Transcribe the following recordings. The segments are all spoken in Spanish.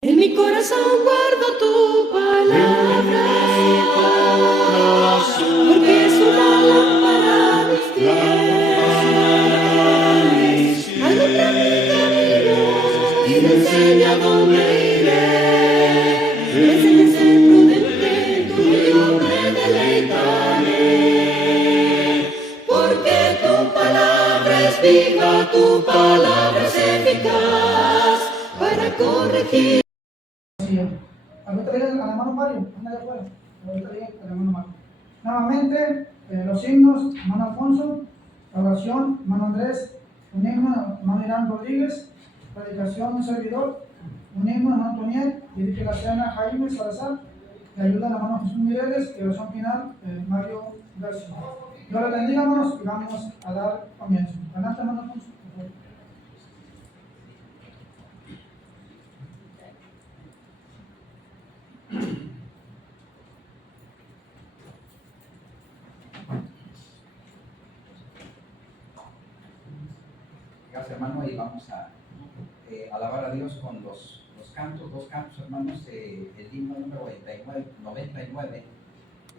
En mi corazón guardo tu palabra, porque es una lámpara a mis pies, alumbra mi camino y me enseña dónde iré. Me enseña a ser prudente, tú y yo me deleitaré, porque tu palabra es viva, tu palabra es eficaz para corregir. Ahorita le a la mano Mario, anda allá afuera. Ahorita le a la mano Mario. Nuevamente, los himnos, hermano Alfonso, la oración, hermano Andrés, un himno, hermano Irán Rodríguez, predicación, un servidor, un himno, hermano Antoniel, dirige la cena Jaime Salazar, que ayuda a hermano Jesús Mireles, y oración final, Mario García. Dios les bendiga, hermanos, y vamos a dar comienzo. Adelante, hermano Alfonso, por favor. Gracias, hermano, y vamos a alabar a Dios con los cantos, dos cantos, hermanos. El himno número 99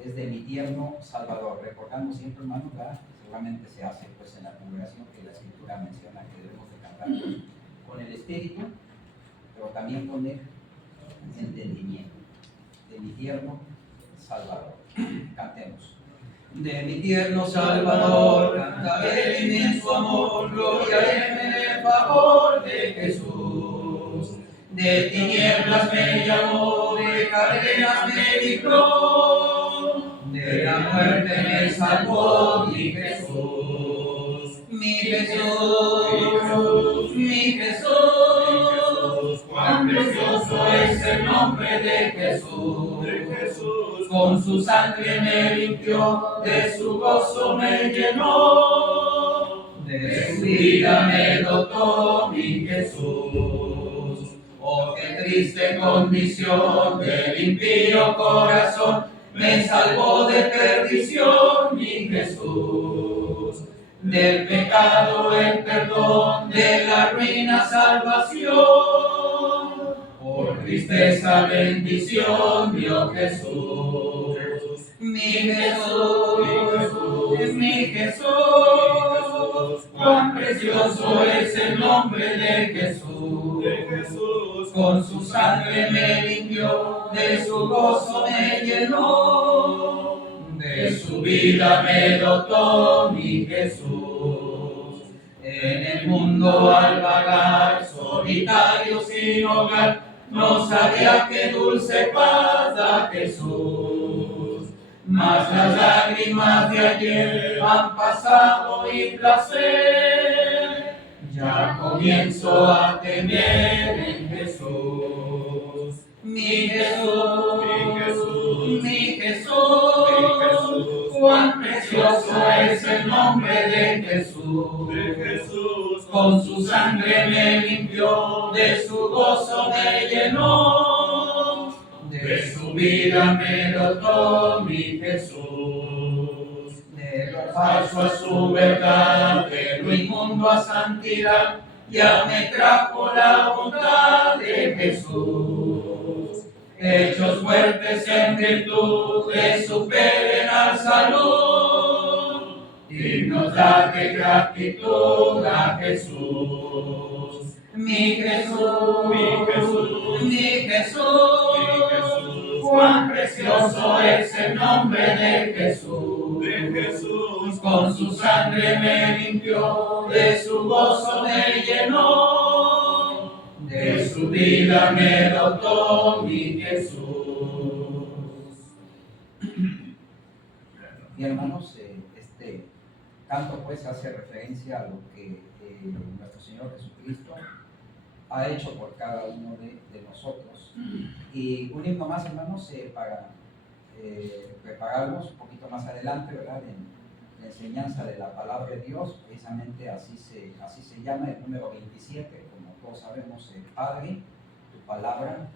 es de Mi Tierno Salvador. Recordando siempre, hermanos, seguramente se hace pues en la congregación que la Escritura menciona que debemos de cantar con el Espíritu, pero también con el entendimiento. De Mi Tierno Salvador. Cantemos. De mi tierno Salvador, cantaré inmenso amor, gloriaré en el favor de Jesús. De tinieblas me llamó, de cadenas me libró, de la muerte me salvó mi Jesús. Mi Jesús, mi Jesús, cuán precioso es el nombre de Jesús. Con su sangre me limpió, de su gozo me llenó, de su vida me dotó mi Jesús. Oh, qué triste condición del impío corazón, me salvó de perdición mi Jesús. Del pecado el perdón, de la ruina salvación. Por tristeza bendición dio Jesús. Mi Jesús, mi Jesús, cuán precioso es el nombre de Jesús. Con su sangre me limpió, de su gozo me llenó, de su vida me dotó mi Jesús. En el mundo al vagar, solitario sin hogar, no sabía qué dulce paz da Jesús. Mas las lágrimas de ayer han pasado y placer, ya comienzo a temer en Jesús. Mi Jesús, mi Jesús, cuán precioso es el nombre de Jesús. Con su sangre me limpió, de su gozo me llenó, de su vida me dotó mi Jesús. De lo falso a su verdad, de lo inmundo a santidad, ya me trajo la bondad de Jesús. Hechos fuertes en virtud, de su perenal salud, dignos da de gratitud a Jesús. Mi Jesús, mi Jesús, mi Jesús, cuán precioso es el nombre de Jesús. Con su sangre me limpió, de su gozo me llenó, de su vida me dotó mi Jesús. Y hermanos, este canto pues hace referencia a lo que nuestro Señor Jesucristo ha hecho por cada uno de nosotros. Y un himno más, hermanos, para prepararnos un poquito más adelante, ¿verdad? En la enseñanza de la palabra de Dios, precisamente así se llama el número 27, como todos sabemos, Padre, tu palabra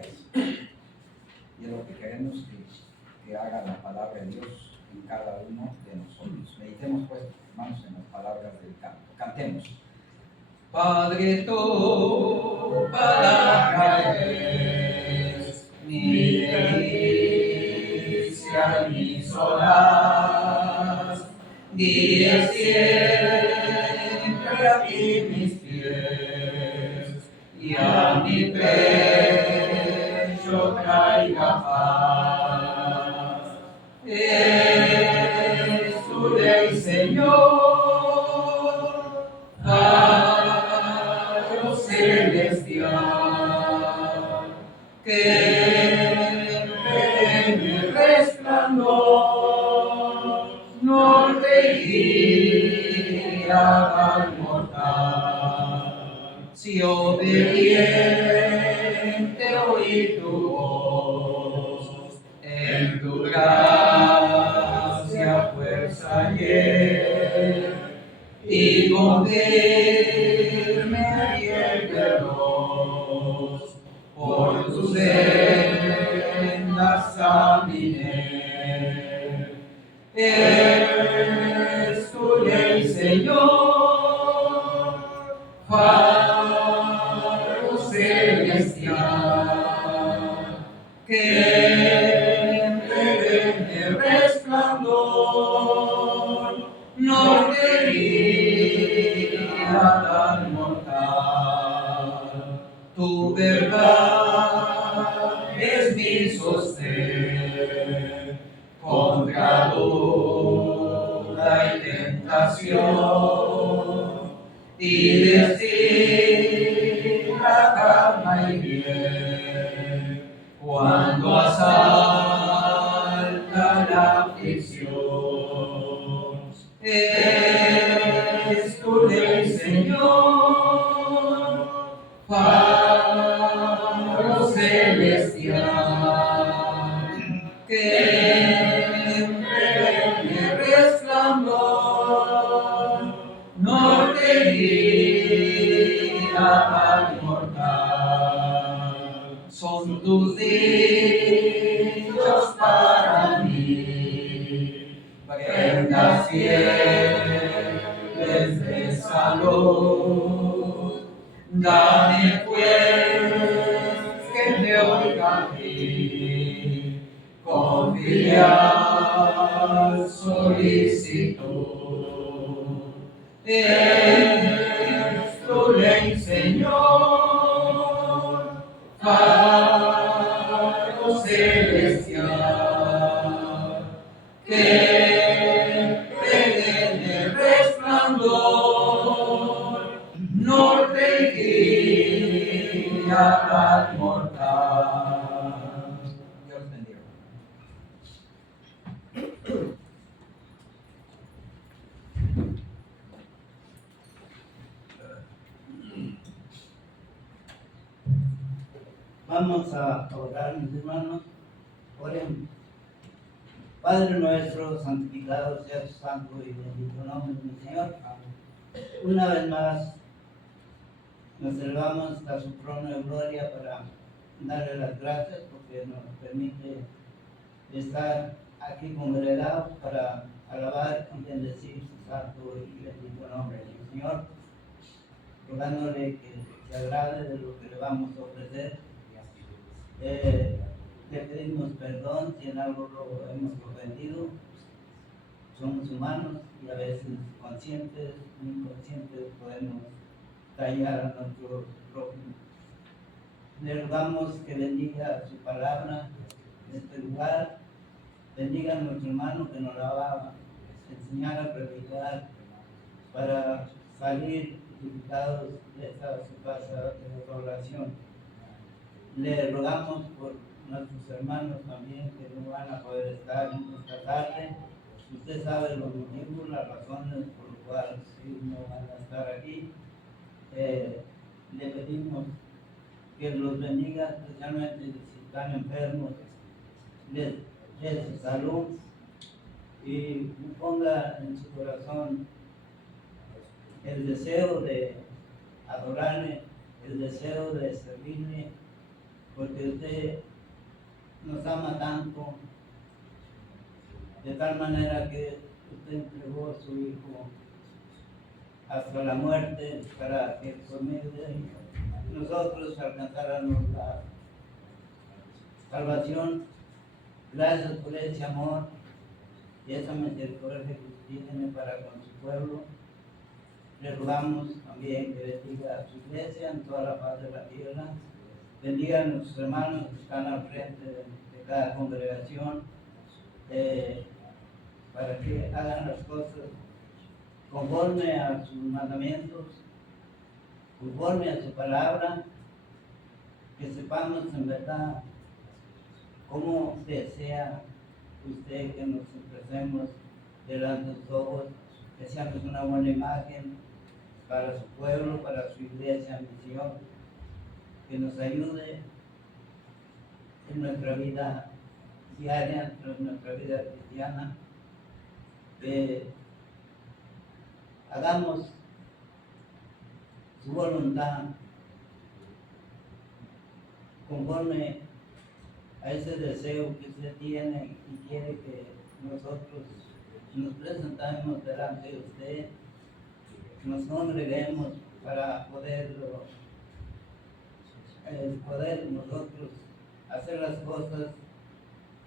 es. Y es lo que queremos que haga la palabra de Dios en cada uno de nosotros. Meditemos pues, hermanos, en las palabras del canto. Cantemos. Padre, tu palabra es mi delicia, mi solaz. Guíe siempre aquí mis pies y a mi pecho traiga paz. Es tu ley, Señor, faro celestial, que en el resplandor norte y guía al mortal. Si obediente oí tu voz, en tu gracia fuerza hallé, y con firme y el veloz por tus sendas caminé. Es tu ley, Señor, faro celestial, que en el resplandor norte guía al mortal. Tu verdad es mi sostén contra duda y tentación, y destila calma y bien cuando asalta la aflicción. Es tu ley, Señor, faro celestial, que en el resplandor norte guía al mortal. Son tus dichos para mí, prendas fieles de salud. Dame pues que te oiga a ti, con filial solicitud. Es tu ley, Señor, faro celestial, que en el resplandor norte guía al mortal. Dios bendiga. Vamos a orar, mis hermanos. Oren. Padre nuestro, santificado sea tu santo y bendito nombre, mi Señor. Una vez más nos elevamos a su trono de gloria para darle las gracias porque nos permite estar aquí congregados para alabar y bendecir su santo y bendito nombre, mi Señor, rogándole que se agrade de lo que le vamos a ofrecer. Le pedimos perdón si en algo lo hemos ofendido. Somos humanos y a veces conscientes o inconscientes podemos fallar a nuestro prójimo. Le rogamos que bendiga su palabra en este lugar, bendiga a nuestro hermano que nos la va a enseñar a predicar para salir edificados de esta su casa de oración. Le rogamos por nuestros hermanos también que no van a poder estar en esta tarde. Usted sabe los motivos, las razones por las cuales sí no van a estar aquí. Le pedimos que los bendiga, especialmente si están enfermos, les dé su salud y ponga en su corazón el deseo de adorarle, el deseo de servirle, porque usted nos ama tanto, de tal manera que usted entregó a su Hijo hasta la muerte para que por medio de él nosotros alcanzáramos la salvación. Gracias por ese amor y esa misericordia que tiene para con su pueblo. Le rogamos también que bendiga a su iglesia en toda la faz de la tierra. Bendiga a nuestros hermanos que están al frente de cada congregación, para que hagan las cosas conforme a sus mandamientos, conforme a su palabra, que sepamos en verdad cómo desea usted que nos expresemos delante de sus ojos, que seamos una buena imagen para su pueblo, para su iglesia, misión, que nos ayude en nuestra vida diaria, en nuestra vida cristiana, que hagamos su voluntad conforme a ese deseo que usted tiene y quiere que nosotros nos presentemos delante de usted, nos congreguemos para poder nosotros hacer las cosas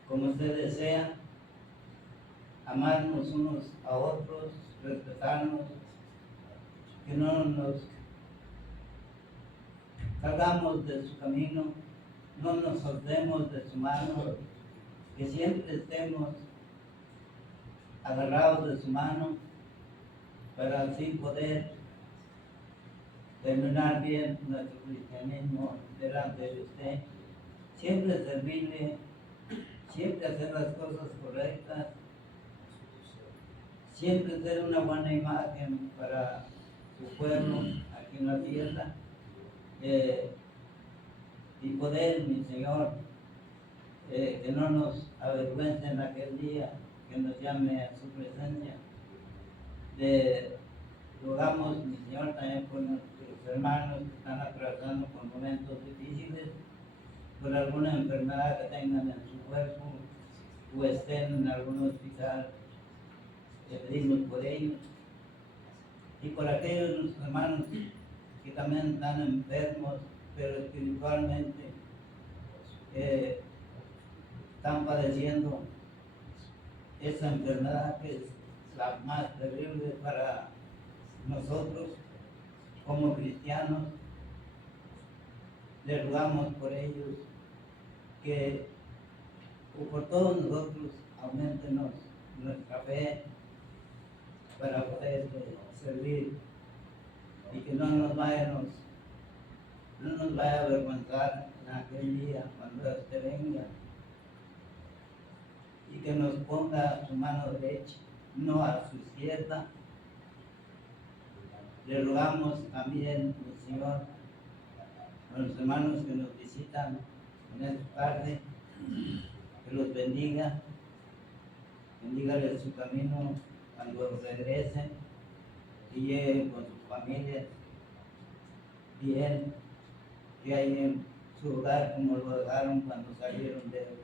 como usted desea, amarnos unos a otros, respetarnos, que no nos salgamos de su camino, no nos soltemos de su mano, que siempre estemos agarrados de su mano para así poder terminar bien nuestro cristianismo delante de usted, siempre servirle, siempre hacer las cosas correctas, siempre ser una buena imagen para su pueblo aquí en la tierra, y poder, mi Señor, que no nos avergüence en aquel día, que nos llame a su presencia. Rogamos, mi Señor, también por nuestros hermanos que están atravesando por momentos difíciles, por alguna enfermedad que tengan en su cuerpo o estén en algún hospital. Le pedimos por ellos y por aquellos nuestros hermanos que también están enfermos, pero espiritualmente están padeciendo esa enfermedad que es la más terrible para nosotros como cristianos. Le rogamos por ellos que, o por todos nosotros, aumentenos nuestra fe para poder servir y que no nos vaya a avergonzar en aquel día cuando este venga, y que nos ponga a su mano derecha, no a su izquierda. Le rogamos también, mi Señor, a los hermanos que nos visitan en esta tarde, que los bendiga, bendígales su camino cuando regresen y lleguen con sus familias bien, que hay en su hogar como lo dejaron cuando salieron de él.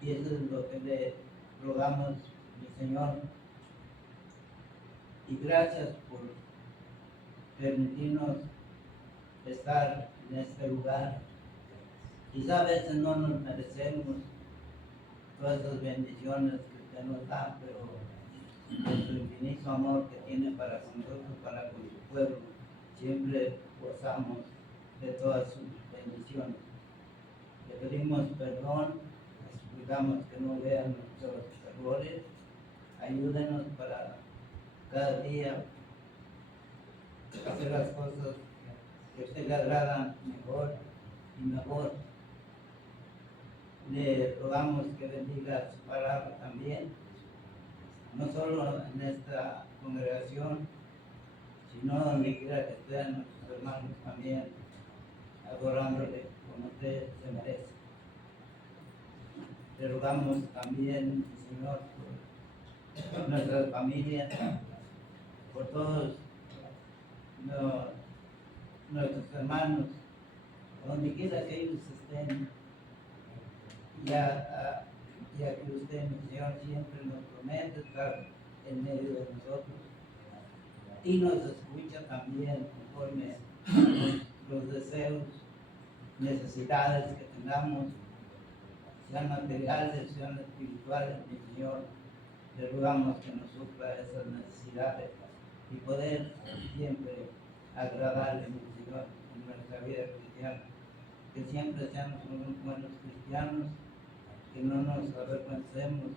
Y eso es lo que le rogamos, mi Señor. Y gracias por permitirnos estar en este lugar. Quizá a veces no nos merecemos todas esas bendiciones que usted nos da, pero por su infinito amor que tiene para con nosotros, para con su pueblo, siempre gozamos de todas sus bendiciones. Le pedimos perdón, les suplicamos que no vean nuestros errores, ayúdenos para cada día hacer las cosas que a usted le agradan mejor y mejor. Le rogamos que bendiga su palabra también, no solo en esta congregación, sino donde quiera que estén nuestros hermanos también, adorándole como usted se merece. Le rogamos también, Señor, por nuestras familias, por todos nuestros hermanos, donde quiera que ellos estén, ya que usted, mi Señor, siempre nos promete estar en medio de nosotros. y nos escucha también conforme los deseos, necesidades que tengamos, sean materiales, sean espirituales, mi Señor. Le rogamos que nos supla esas necesidades y poder siempre agradarle, mi Señor, en nuestra vida cristiana. Que siempre seamos unos buenos cristianos, que no nos avergoncemos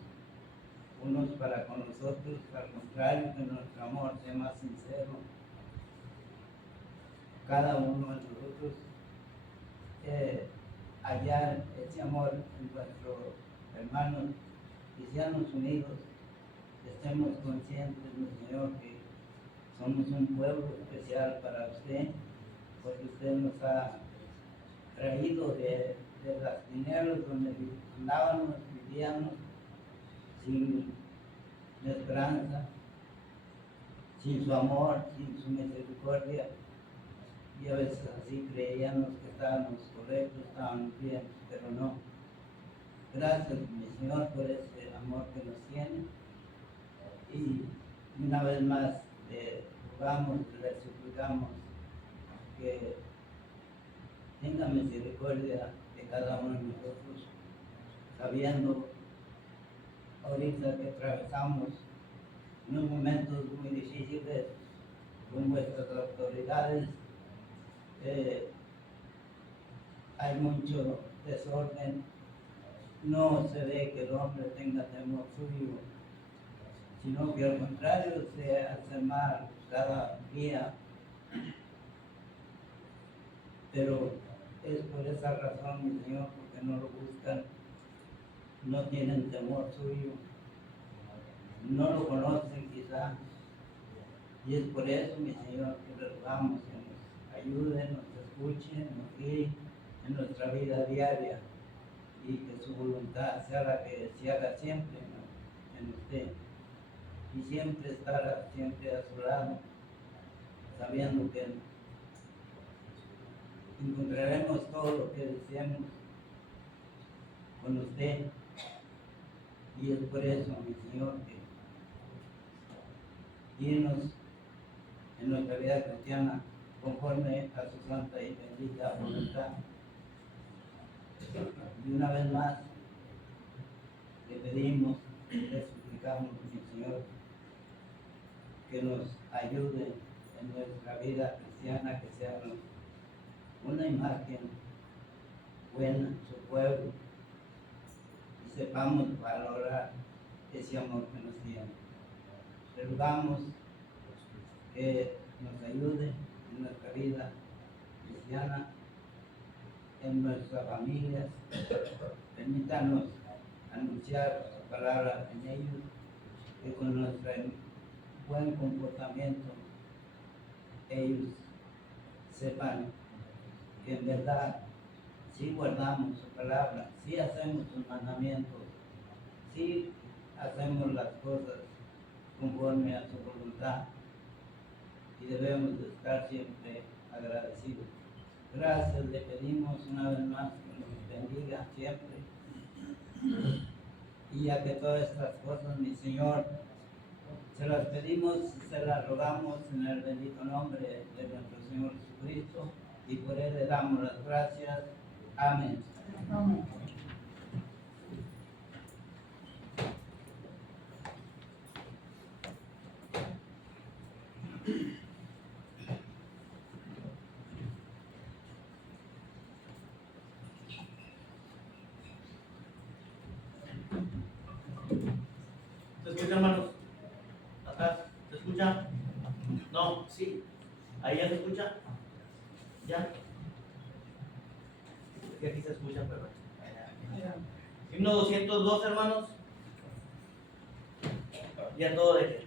unos para con los otros, al contrario, que nuestro amor sea más sincero. Cada uno de nosotros hallar ese amor en nuestros hermanos, cristianos unidos, estemos conscientes, mi Señor, que somos un pueblo especial para usted, porque usted nos ha traído de las tinieblas donde andábamos, vivíamos sin esperanza, sin su amor, sin su misericordia, y a veces así creíamos que estábamos correctos, estábamos bien, pero no. Gracias, mi Señor, por ese amor que nos tiene, y una vez más le rogamos, le suplicamos que tenga misericordia de cada uno de nosotros, sabiendo ahorita que atravesamos unos momentos muy difíciles con vuestras autoridades. Hay mucho desorden, no se ve que el hombre tenga temor suyo, sino que al contrario se hace mal cada día. Pero es por esa razón, mi Señor, porque no lo buscan, no tienen temor suyo, no lo conocen quizá, y es por eso, mi Señor, que le rogamos que nos ayude, nos escuche, nos guíe en nuestra vida diaria, y que su voluntad sea la que se haga siempre en usted, y siempre estar siempre a su lado, sabiendo que encontraremos todo lo que deseamos con usted, y es por eso, mi Señor, que guíenos en nuestra vida cristiana conforme a su santa y bendita voluntad. Y una vez más le pedimos, le suplicamos, mi Señor, que nos ayude en nuestra vida cristiana, que sea una imagen buena en su pueblo, y sepamos valorar ese amor que nos tiene. Le rogamos que nos ayude en nuestra vida cristiana, en nuestras familias. Permítanos anunciar su palabra en ellos, que con nuestro buen comportamiento ellos sepan que en verdad sí guardamos su palabra, sí hacemos sus mandamientos, sí hacemos las cosas conforme a su voluntad, y debemos de estar siempre agradecidos. Gracias le pedimos una vez más que nos bendiga siempre, y ya que todas estas cosas, mi Señor, se las pedimos y se las rogamos en el bendito nombre de nuestro Señor Jesucristo, y por él le damos las gracias. Amén. Amén. ¿Se escucha, hermanos? ¿Acá? ¿Se escucha? No, sí. ¿Ahí ya se escucha? ¿Ya? Es que aquí se escucha, pero... Himno 202, hermanos. Ya todo de que...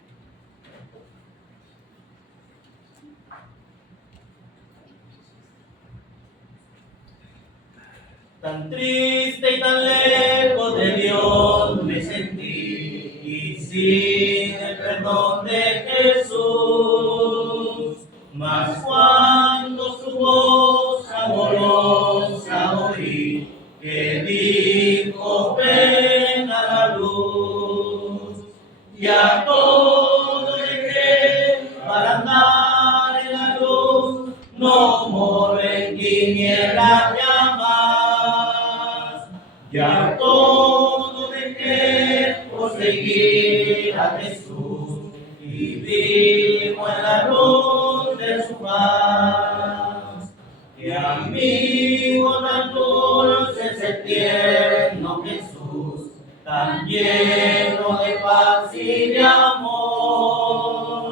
Tan triste y tan lejos de Dios me sentí, y sin el perdón de Jesús, mas cuando su voz amorosa oí, que dijo ven a la luz, y a todo dejé para andar no moro en tinieblas llamas. Ya todo dejé por seguir a Jesús y vivo en la luz de su paz. Que amigo tan dulce es el tierno Jesús, tan lleno de paz y de amor.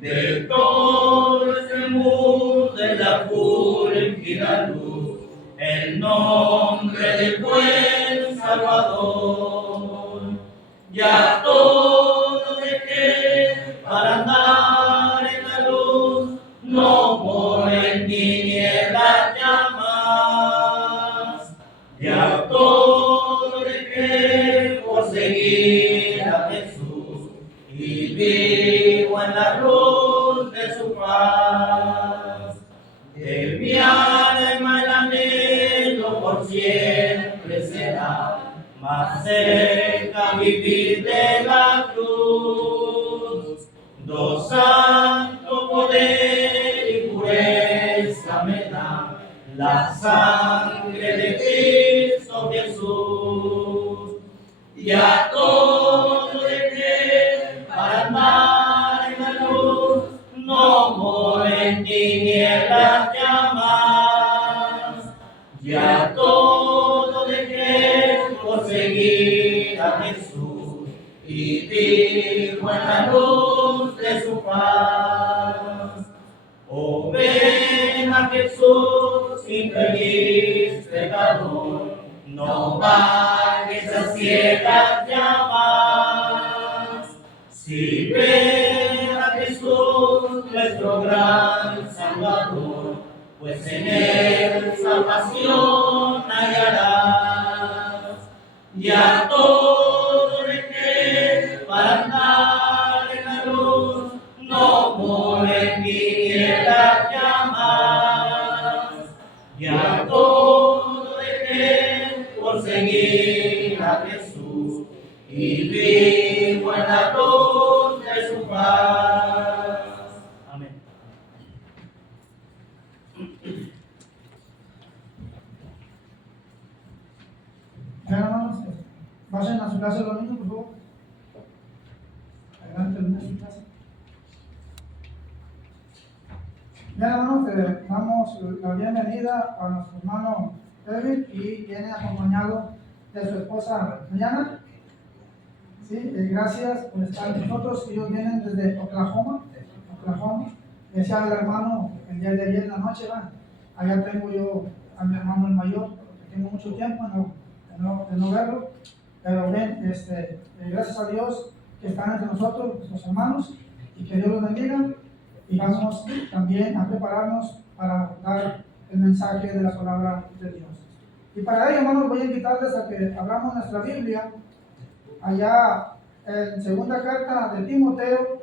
De todo este mundo es la pura luz, el nombre del buen Salvador. Ya todo dejé para andar en la luz, no por en tinieblas llamas. Ya todo dejé por seguir a Jesús y vivo en la luz de su paz. De mi alma el anhelo por siempre será más cerca vivir de la cruz. Do santo poder y pureza me da la sangre de Cristo Jesús. Y a todo dejé para andar en la luz, no moro en tinieblas llamas. Ya todo dejé por seguir a Jesús y vivo en la luz de su paz. Oh, ven a Jesús, infeliz pecador, no bajes a ciegas llamas. Si ven a Jesús, nuestro gran Salvador, pues en él salvación hallarás. Ya todo dejé para andar en la luz, no por en tinieblas llamas. Ya todo dejé por seguir a Jesús y vivo en la luz de su paz. Amén. Bien, hermanos, vayan a su clase los niños, por favor. Adelante, termina su clase. Bien, hermanos, damos la bienvenida a nuestro hermano Kevin y viene acompañado de su esposa Diana. Sí, gracias por estar con nosotros. Ellos vienen desde Oklahoma. Decía el hermano el día de ayer en la noche, ¿va? Allá tengo yo a mi hermano el mayor, porque tengo mucho tiempo de no verlo. Pero bien, gracias a Dios que están entre nosotros, nuestros hermanos, y que Dios los bendiga. Y vamos también a prepararnos para dar el mensaje de la palabra de Dios. Y para ello, hermanos, voy a invitarles a que abramos nuestra Biblia allá en segunda carta de Timoteo,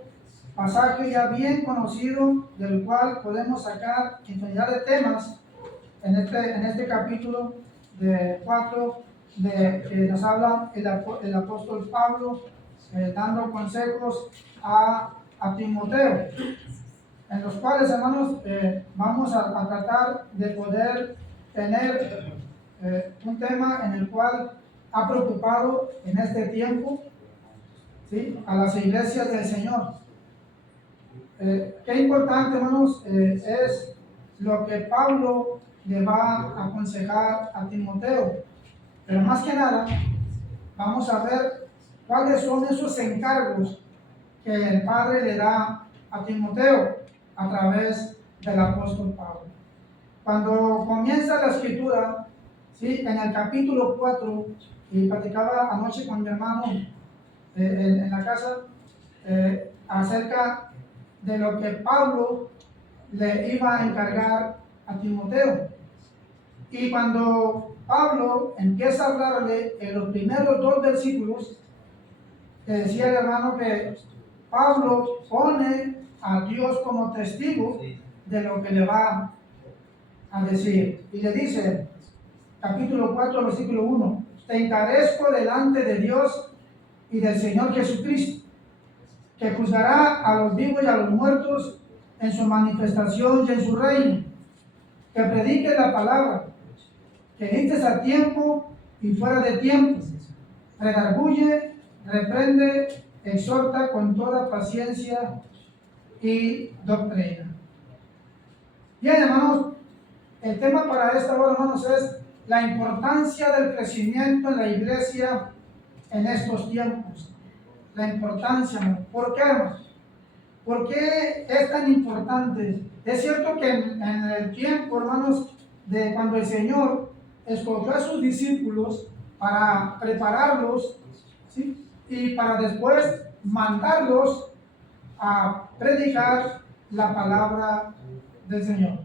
pasaje ya bien conocido, del cual podemos sacar infinidad de temas en este capítulo de 4, que nos habla el apóstol Pablo dando consejos a Timoteo, en los cuales, hermanos, vamos a tratar de poder tener un tema en el cual ha preocupado en este tiempo, ¿sí?, a las iglesias del Señor. Qué importante, hermanos, es lo que Pablo le va a aconsejar a Timoteo. Pero más que nada, vamos a ver cuáles son esos encargos que el Padre le da a Timoteo a través del apóstol Pablo. Cuando comienza la escritura, ¿sí?, en el capítulo 4, y platicaba anoche con mi hermano en la casa acerca de lo que Pablo le iba a encargar a Timoteo. Y cuando Pablo empieza a hablarle en los primeros 2 versículos, decía el hermano que Pablo pone a Dios como testigo de lo que le va a decir. Y le dice, capítulo 4, versículo 1, te encarezco delante de Dios y del Señor Jesucristo, que juzgará a los vivos y a los muertos en su manifestación y en su reino, que predique la palabra, que dices a tiempo y fuera de tiempo, redarguye, reprende, exhorta con toda paciencia y doctrina. Bien, hermanos, el tema para esta hora, hermanos, es la importancia del crecimiento en la iglesia en estos tiempos. La importancia, hermanos. ¿Por qué, hermanos? ¿Por qué es tan importante? Es cierto que en el tiempo, hermanos, de cuando el Señor escogió a sus discípulos para prepararlos, ¿sí? Y para después mandarlos a predicar la palabra del Señor.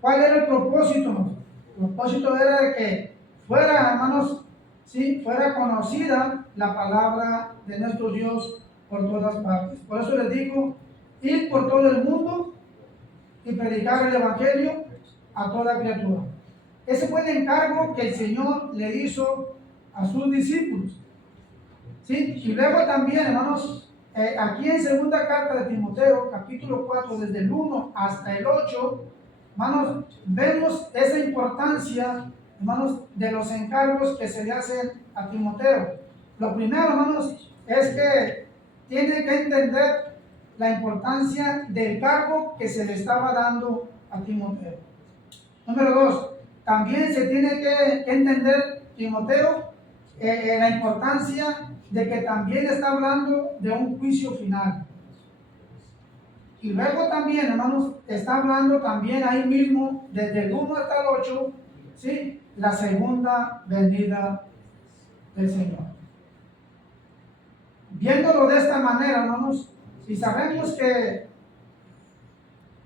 ¿Cuál era el propósito, hermanos? El propósito era de que fuera, hermanos, ¿sí? Fuera conocida la palabra de nuestro Dios por todas partes. Por eso les digo, ir por todo el mundo y predicar el Evangelio a toda criatura. Ese fue el encargo que el Señor le hizo a sus discípulos. ¿Sí? Y luego también, hermanos, aquí en segunda carta de Timoteo, capítulo 4, desde el 1 hasta el 8, hermanos, vemos esa importancia, hermanos, de los encargos que se le hacen a Timoteo. Lo primero, hermanos, es que tiene que entender la importancia del cargo que se le estaba dando a Timoteo. Número 2, también se tiene que entender, Timoteo, la importancia de que también está hablando de un juicio final. Y luego también, hermanos, está hablando también ahí mismo, desde el 1 hasta el 8, ¿sí? La segunda venida del Señor. Viéndolo de esta manera, hermanos, y sabemos que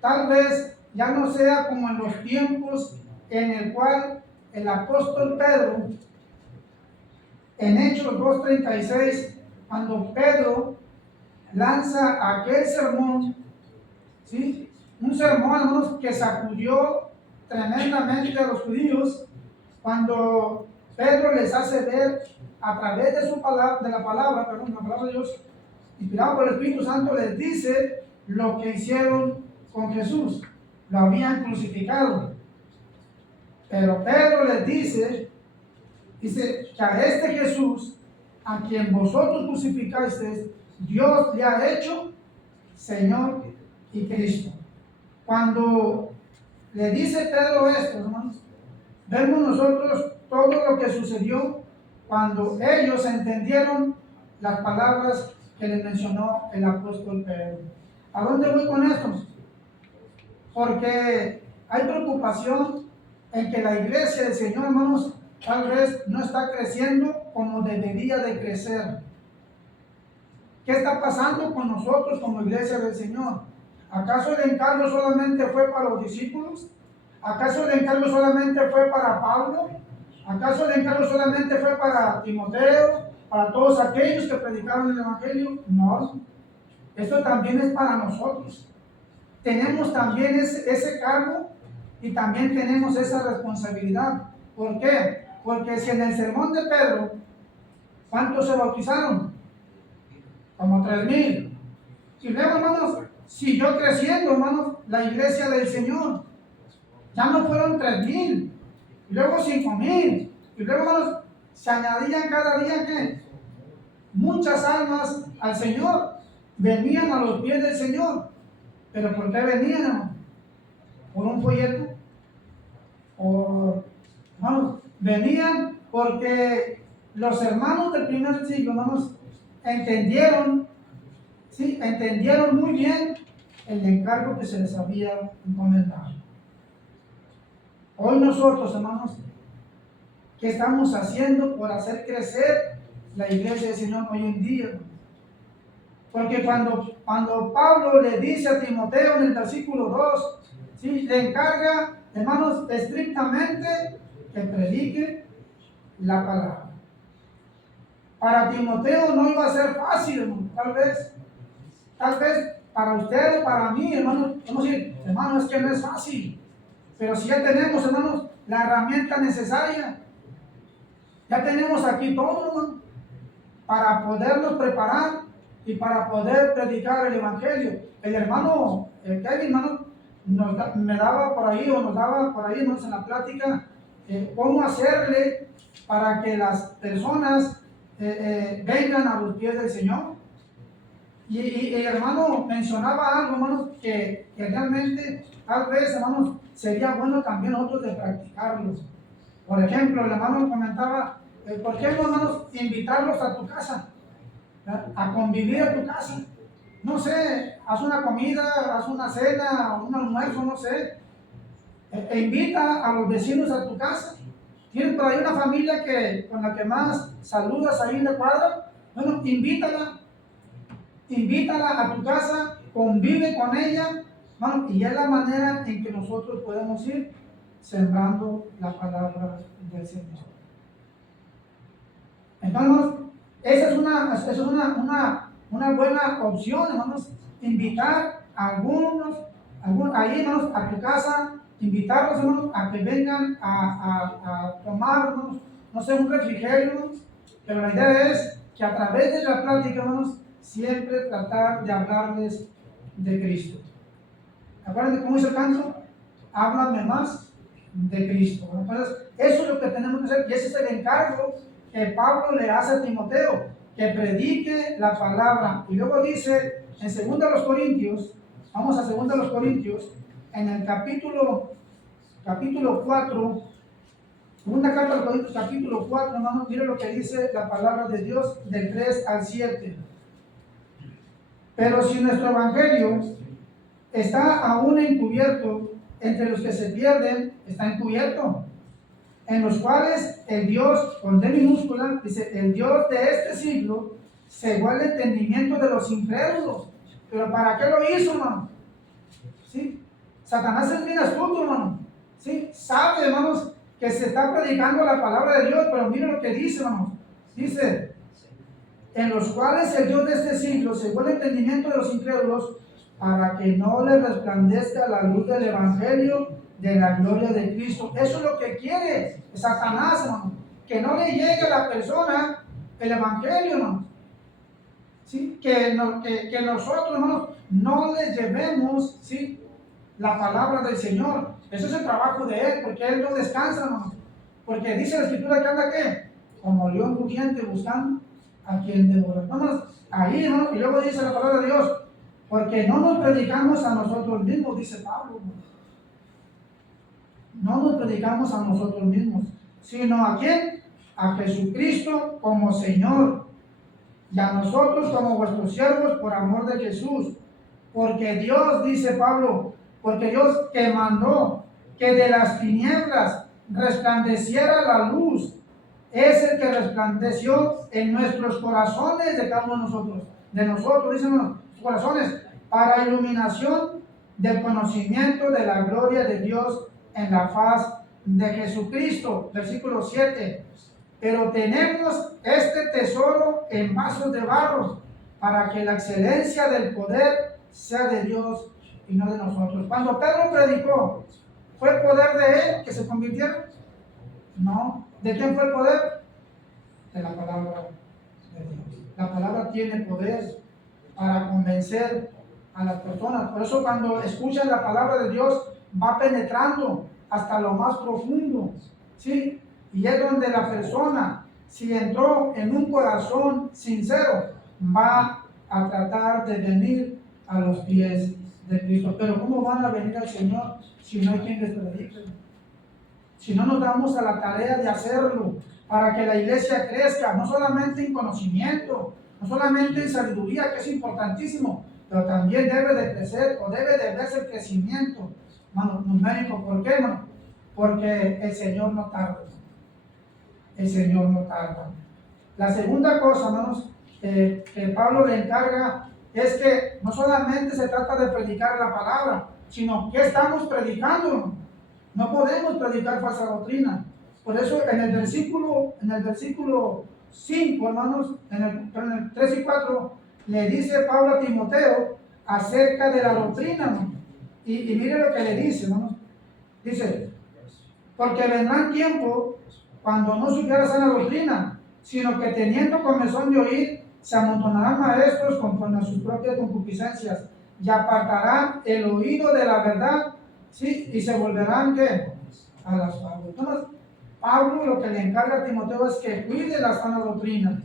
tal vez ya no sea como en los tiempos en el cual el apóstol Pedro, en Hechos 2:36, cuando Pedro lanza aquel sermón, ¿sí? Un sermón, hermanos, que sacudió tremendamente a los judíos, cuando Pedro les hace ver a través de su palabra, la palabra de Dios, inspirado por el Espíritu Santo, les dice lo que hicieron con Jesús. Lo habían crucificado. Pero Pedro les dice que a este Jesús, a quien vosotros crucificasteis, Dios le ha hecho Señor y Cristo. Cuando le dice Pedro esto, hermanos, vemos nosotros todo lo que sucedió cuando ellos entendieron las palabras que les mencionó el apóstol Pedro. ¿A dónde voy con esto? Porque hay preocupación en que la iglesia del Señor, hermanos, tal vez no está creciendo como debería de crecer. ¿Qué está pasando con nosotros como iglesia del Señor? ¿Acaso el encargo solamente fue para los discípulos? ¿Acaso el encargo solamente fue para Pablo? ¿Acaso el encargo solamente fue para Timoteo? ¿Para todos aquellos que predicaron el Evangelio? No. Eso también es para nosotros. Tenemos también ese cargo y también tenemos esa responsabilidad. ¿Por qué? Porque si en el sermón de Pedro, ¿cuántos se bautizaron? Como 3,000. Y luego, hermanos, siguió creciendo, hermanos, la iglesia del Señor. Ya no fueron 3,000, y luego 5,000, y luego, hermanos, se añadían cada día que muchas almas al Señor, venían a los pies del Señor. ¿Pero por qué venían, hermanos? ¿Por un folleto? Hermanos, venían porque los hermanos del primer siglo, hermanos, entendieron, ¿sí? Entendieron muy bien el encargo que se les había encomendado. Hoy nosotros, hermanos, ¿qué estamos haciendo por hacer crecer la iglesia del Señor hoy en día? Porque cuando Pablo le dice a Timoteo en el versículo 2, ¿sí? Le encarga, hermanos, estrictamente que predique la palabra. Para Timoteo no iba a ser fácil, hermano, tal vez para usted o para mí, hermano, vamos a decir, hermano, es que no es fácil. Pero si ya tenemos, hermanos, la herramienta necesaria, ya tenemos aquí todo, hermano, para podernos preparar y para poder predicar el Evangelio. El hermano Kevin, hermano, me daba por ahí, o nos daba por ahí, hermanos, en la plática, cómo hacerle para que las personas vengan a los pies del Señor. Y el hermano mencionaba algo, hermanos, que realmente tal vez, hermanos, sería bueno también nosotros de practicarlos. Por ejemplo, el hermano comentaba, ¿por qué no, hermanos, invitarlos a tu casa? A convivir a tu casa. No sé, haz una comida, haz una cena, un almuerzo, no sé. Invita a los vecinos a tu casa. ¿Tienes por ahí una familia con la que más saludas ahí en la cuadra? Bueno, invítala a tu casa, convive con ella, bueno, y es la manera en que nosotros podemos ir sembrando la palabra del Señor. Entonces, esa es una buena opción, hermanos, invitar a algunos ahí, hermanos, a tu casa, invitarlos, hermanos, a que vengan a tomar, hermanos, no sé, un refrigerio, hermanos, pero la idea es que a través de la plática, hermanos, siempre tratar de hablarles de Cristo. ¿Acuerdan cómo dice el canto? Háblame más de Cristo. Entonces, eso es lo que tenemos que hacer, y ese es el encargo que Pablo le hace a Timoteo, que predique la palabra. Y luego dice en 2 Corintios, vamos a 2 Corintios, en el capítulo 4, segunda carta a los Corintios, capítulo 4, hermanos, mire lo que dice la palabra de Dios del 3 al 7. Pero si nuestro evangelio está aún encubierto, entre los que se pierden está encubierto, en los cuales el Dios, con D minúscula, dice, el Dios de este siglo cegó el entendimiento de los incrédulos. ¿Pero para qué lo hizo, hermano? ¿Sí? Satanás es bien astuto, hermano. ¿Sí? Sabe, hermanos, que se está predicando la palabra de Dios, pero mire lo que dice, hermanos. Dice, en los cuales el Dios de este siglo cegó el entendimiento de los incrédulos, para que no les resplandezca la luz del Evangelio de la gloria de Cristo. Eso es lo que quiere Satanás, hermano, que no le llegue a la persona el Evangelio, hermano. ¿Sí? Que nosotros, hermanos, no le llevemos, ¿sí?, la palabra del Señor. Eso es el trabajo de Él, porque Él no descansa, hermano. Porque dice la Escritura que anda, ¿qué? Como león rugiente buscando a quien devorar. Vamos ahí, hermano, y luego dice la palabra de Dios, porque no nos predicamos a nosotros mismos, dice Pablo. No nos predicamos a nosotros mismos, sino ¿a quién? A Jesucristo como Señor, y a nosotros como vuestros siervos por amor de Jesús. Porque Dios, dice Pablo, porque Dios que mandó que de las tinieblas resplandeciera la luz, es el que resplandeció en nuestros corazones de cada uno de nosotros, dicen los corazones, para iluminación del conocimiento de la gloria de Dios en la faz de Jesucristo. Versículo 7. Pero tenemos este tesoro en vasos de barro, para que la excelencia del poder sea de Dios y no de nosotros. Cuando Pedro predicó, ¿fue el poder de él que se convirtiera? No. ¿De quién fue el poder? De la palabra de Dios. La palabra tiene poder para convencer a las personas. Por eso cuando escuchan la palabra de Dios, va penetrando hasta lo más profundo, ¿sí? Y es donde la persona, si entró en un corazón sincero, va a tratar de venir a los pies de Cristo. Pero ¿cómo van a venir al Señor si no hay quien les predique? Si no nos damos a la tarea de hacerlo, para que la iglesia crezca, no solamente en conocimiento, no solamente en sabiduría, que es importantísimo, pero también debe de crecer, o debe de verse el crecimiento, hermano, numérico. ¿Por qué, hermano? Porque el Señor no tarda. El Señor no tarda. La segunda cosa, hermanos, que Pablo le encarga, es que no solamente se trata de predicar la palabra, sino que estamos predicando. No podemos predicar falsa doctrina. Por eso en el versículo 5, hermanos, en el 3 y 4, le dice Pablo a Timoteo acerca de la doctrina, ¿no? Y mire lo que le dice, hermanos. Dice, porque vendrán tiempos cuando no supieras la doctrina, sino que teniendo comezón de oír, se amontonarán maestros conforme a sus propias concupiscencias y apartarán el oído de la verdad, ¿sí? Y se volverán, ¿qué? A las fábulas. Entonces, Pablo lo que le encarga a Timoteo es que cuide la sana doctrina,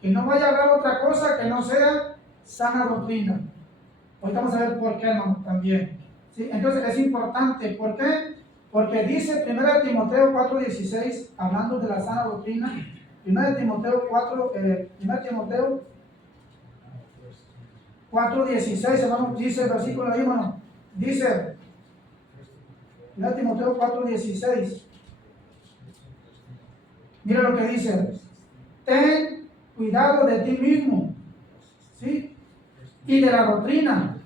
que no vaya a hablar otra cosa que no sea sana doctrina. Ahorita vamos a ver por qué, hermano, también. ¿Sí? Entonces es importante, ¿por qué? Porque dice 1 Timoteo 4:16, hablando de la sana doctrina, 1 Timoteo 4:16, hermano, dice el versículo ahí, hermano, dice 1 Timoteo 4:16, mira lo que dice: ten cuidado de ti mismo, ¿sí? Y de la doctrina,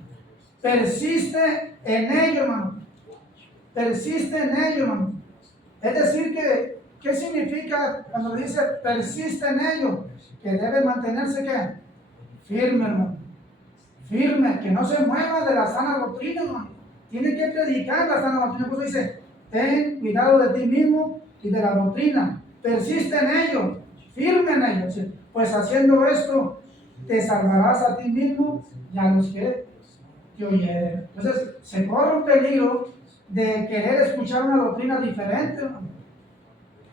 persiste en ello, hermano, persiste en ello, hermano. Es decir, que, ¿qué significa cuando dice persiste en ello? Que debe mantenerse, ¿qué? Firme, hermano, firme, que no se mueva de la sana doctrina, hermano. Tiene que predicar la sana doctrina. Por eso dice, ten cuidado de ti mismo y de la doctrina, persiste en ello, firme en ello, ¿sí? Pues haciendo esto, te salvarás a ti mismo y a los que te oyeren. Entonces, se corre un peligro de querer escuchar una doctrina diferente, hermano.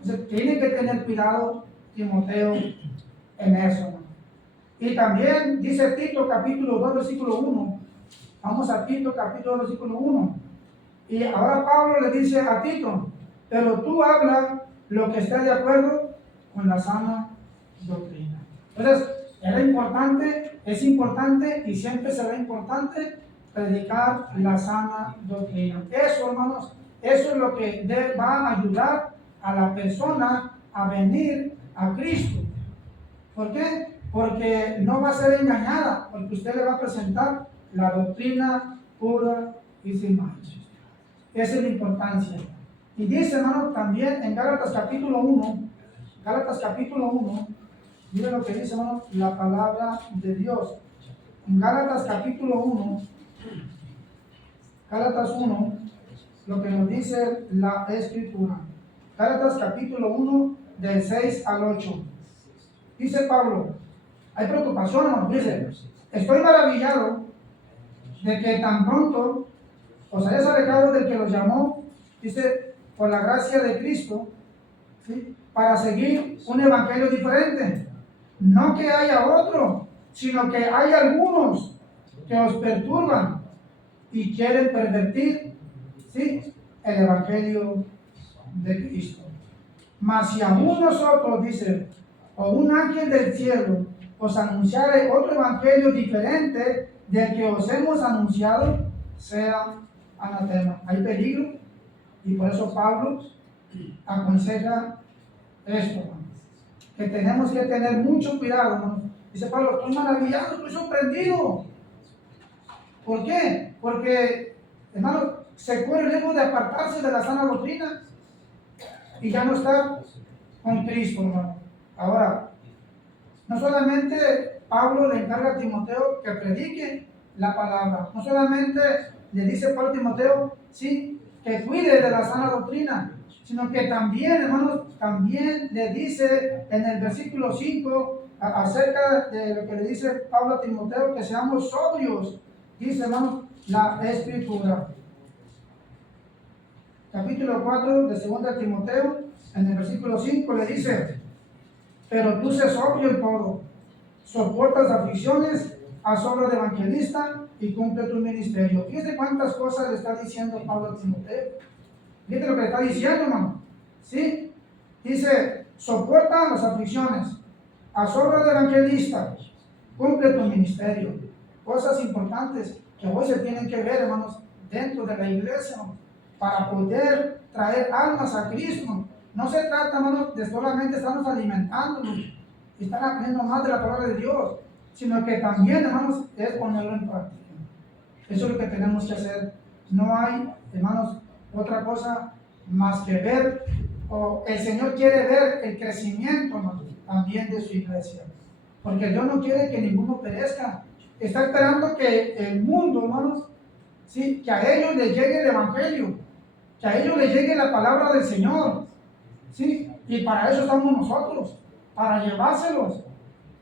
Entonces, tiene que tener cuidado Timoteo en eso, hermano. Y también dice Tito capítulo 2, versículo 1. Vamos a Tito capítulo 2, versículo 1. Y ahora Pablo le dice a Tito, pero tú habla lo que esté de acuerdo con la sana doctrina. Entonces, es importante y siempre será importante predicar la sana doctrina. Eso, hermanos, eso es lo que va a ayudar a la persona a venir a Cristo. ¿Por qué? Porque no va a ser engañada, porque usted le va a presentar la doctrina pura y sin mancha. Esa es la importancia. Y dice, hermano, también en Gálatas capítulo 1, miren lo que dice, hermano, la palabra de Dios. En Gálatas capítulo 1, lo que nos dice la Escritura. Gálatas capítulo 1, del 6 al 8. Dice Pablo, hay preocupación, hermano, dice, estoy maravillado de que tan pronto os hayáis alejado del que los llamó, dice, por la gracia de Cristo, ¿sí? Para seguir un evangelio diferente. No que haya otro, sino que hay algunos que os perturban y quieren pervertir, ¿sí?, el evangelio de Cristo. Mas si aún nosotros, dice, o un ángel del cielo os anunciare otro evangelio diferente del que os hemos anunciado, sea anatema. Hay peligro, y por eso Pablo aconseja esto, hermano, que tenemos que tener mucho cuidado, hermano. Dice Pablo, estoy maravillado, estoy sorprendido. ¿Por qué? Porque, hermano, se corre el riesgo de apartarse de la sana doctrina y ya no estar con Cristo, hermano. Ahora, no solamente Pablo le encarga a Timoteo que predique la palabra, no solamente le dice Pablo a Timoteo, sí, que cuide de la sana doctrina, sino que también, hermanos, también le dice en el versículo 5 acerca de lo que le dice Pablo a Timoteo, que seamos sobrios, dice, hermanos, la Escritura. Capítulo 4 de 2 Timoteo, en el versículo 5 le dice, pero tú sé sobrio en todo, soportas aflicciones, haz obra de evangelista y cumple tu ministerio. Fíjate cuántas cosas le está diciendo Pablo a Timoteo. Fíjate lo que le está diciendo, hermano. ¿Sí? Dice, soporta las aflicciones, haz obra de evangelista, cumple tu ministerio. Cosas importantes que hoy se tienen que ver, hermanos, dentro de la iglesia, para poder traer almas a Cristo. No se trata, hermanos, de solamente estarnos alimentándonos y estar aprendiendo más de la palabra de Dios, sino que también, hermanos, es ponerlo en práctica. Eso es lo que tenemos que hacer. No hay, hermanos, otra cosa más que ver, o el Señor quiere ver el crecimiento, hermanos, también de su iglesia, porque Dios no quiere que ninguno perezca. Está esperando que el mundo, hermanos, ¿sí?, que a ellos les llegue el evangelio, que a ellos les llegue la palabra del Señor, ¿sí? Y para eso estamos nosotros, para llevárselos,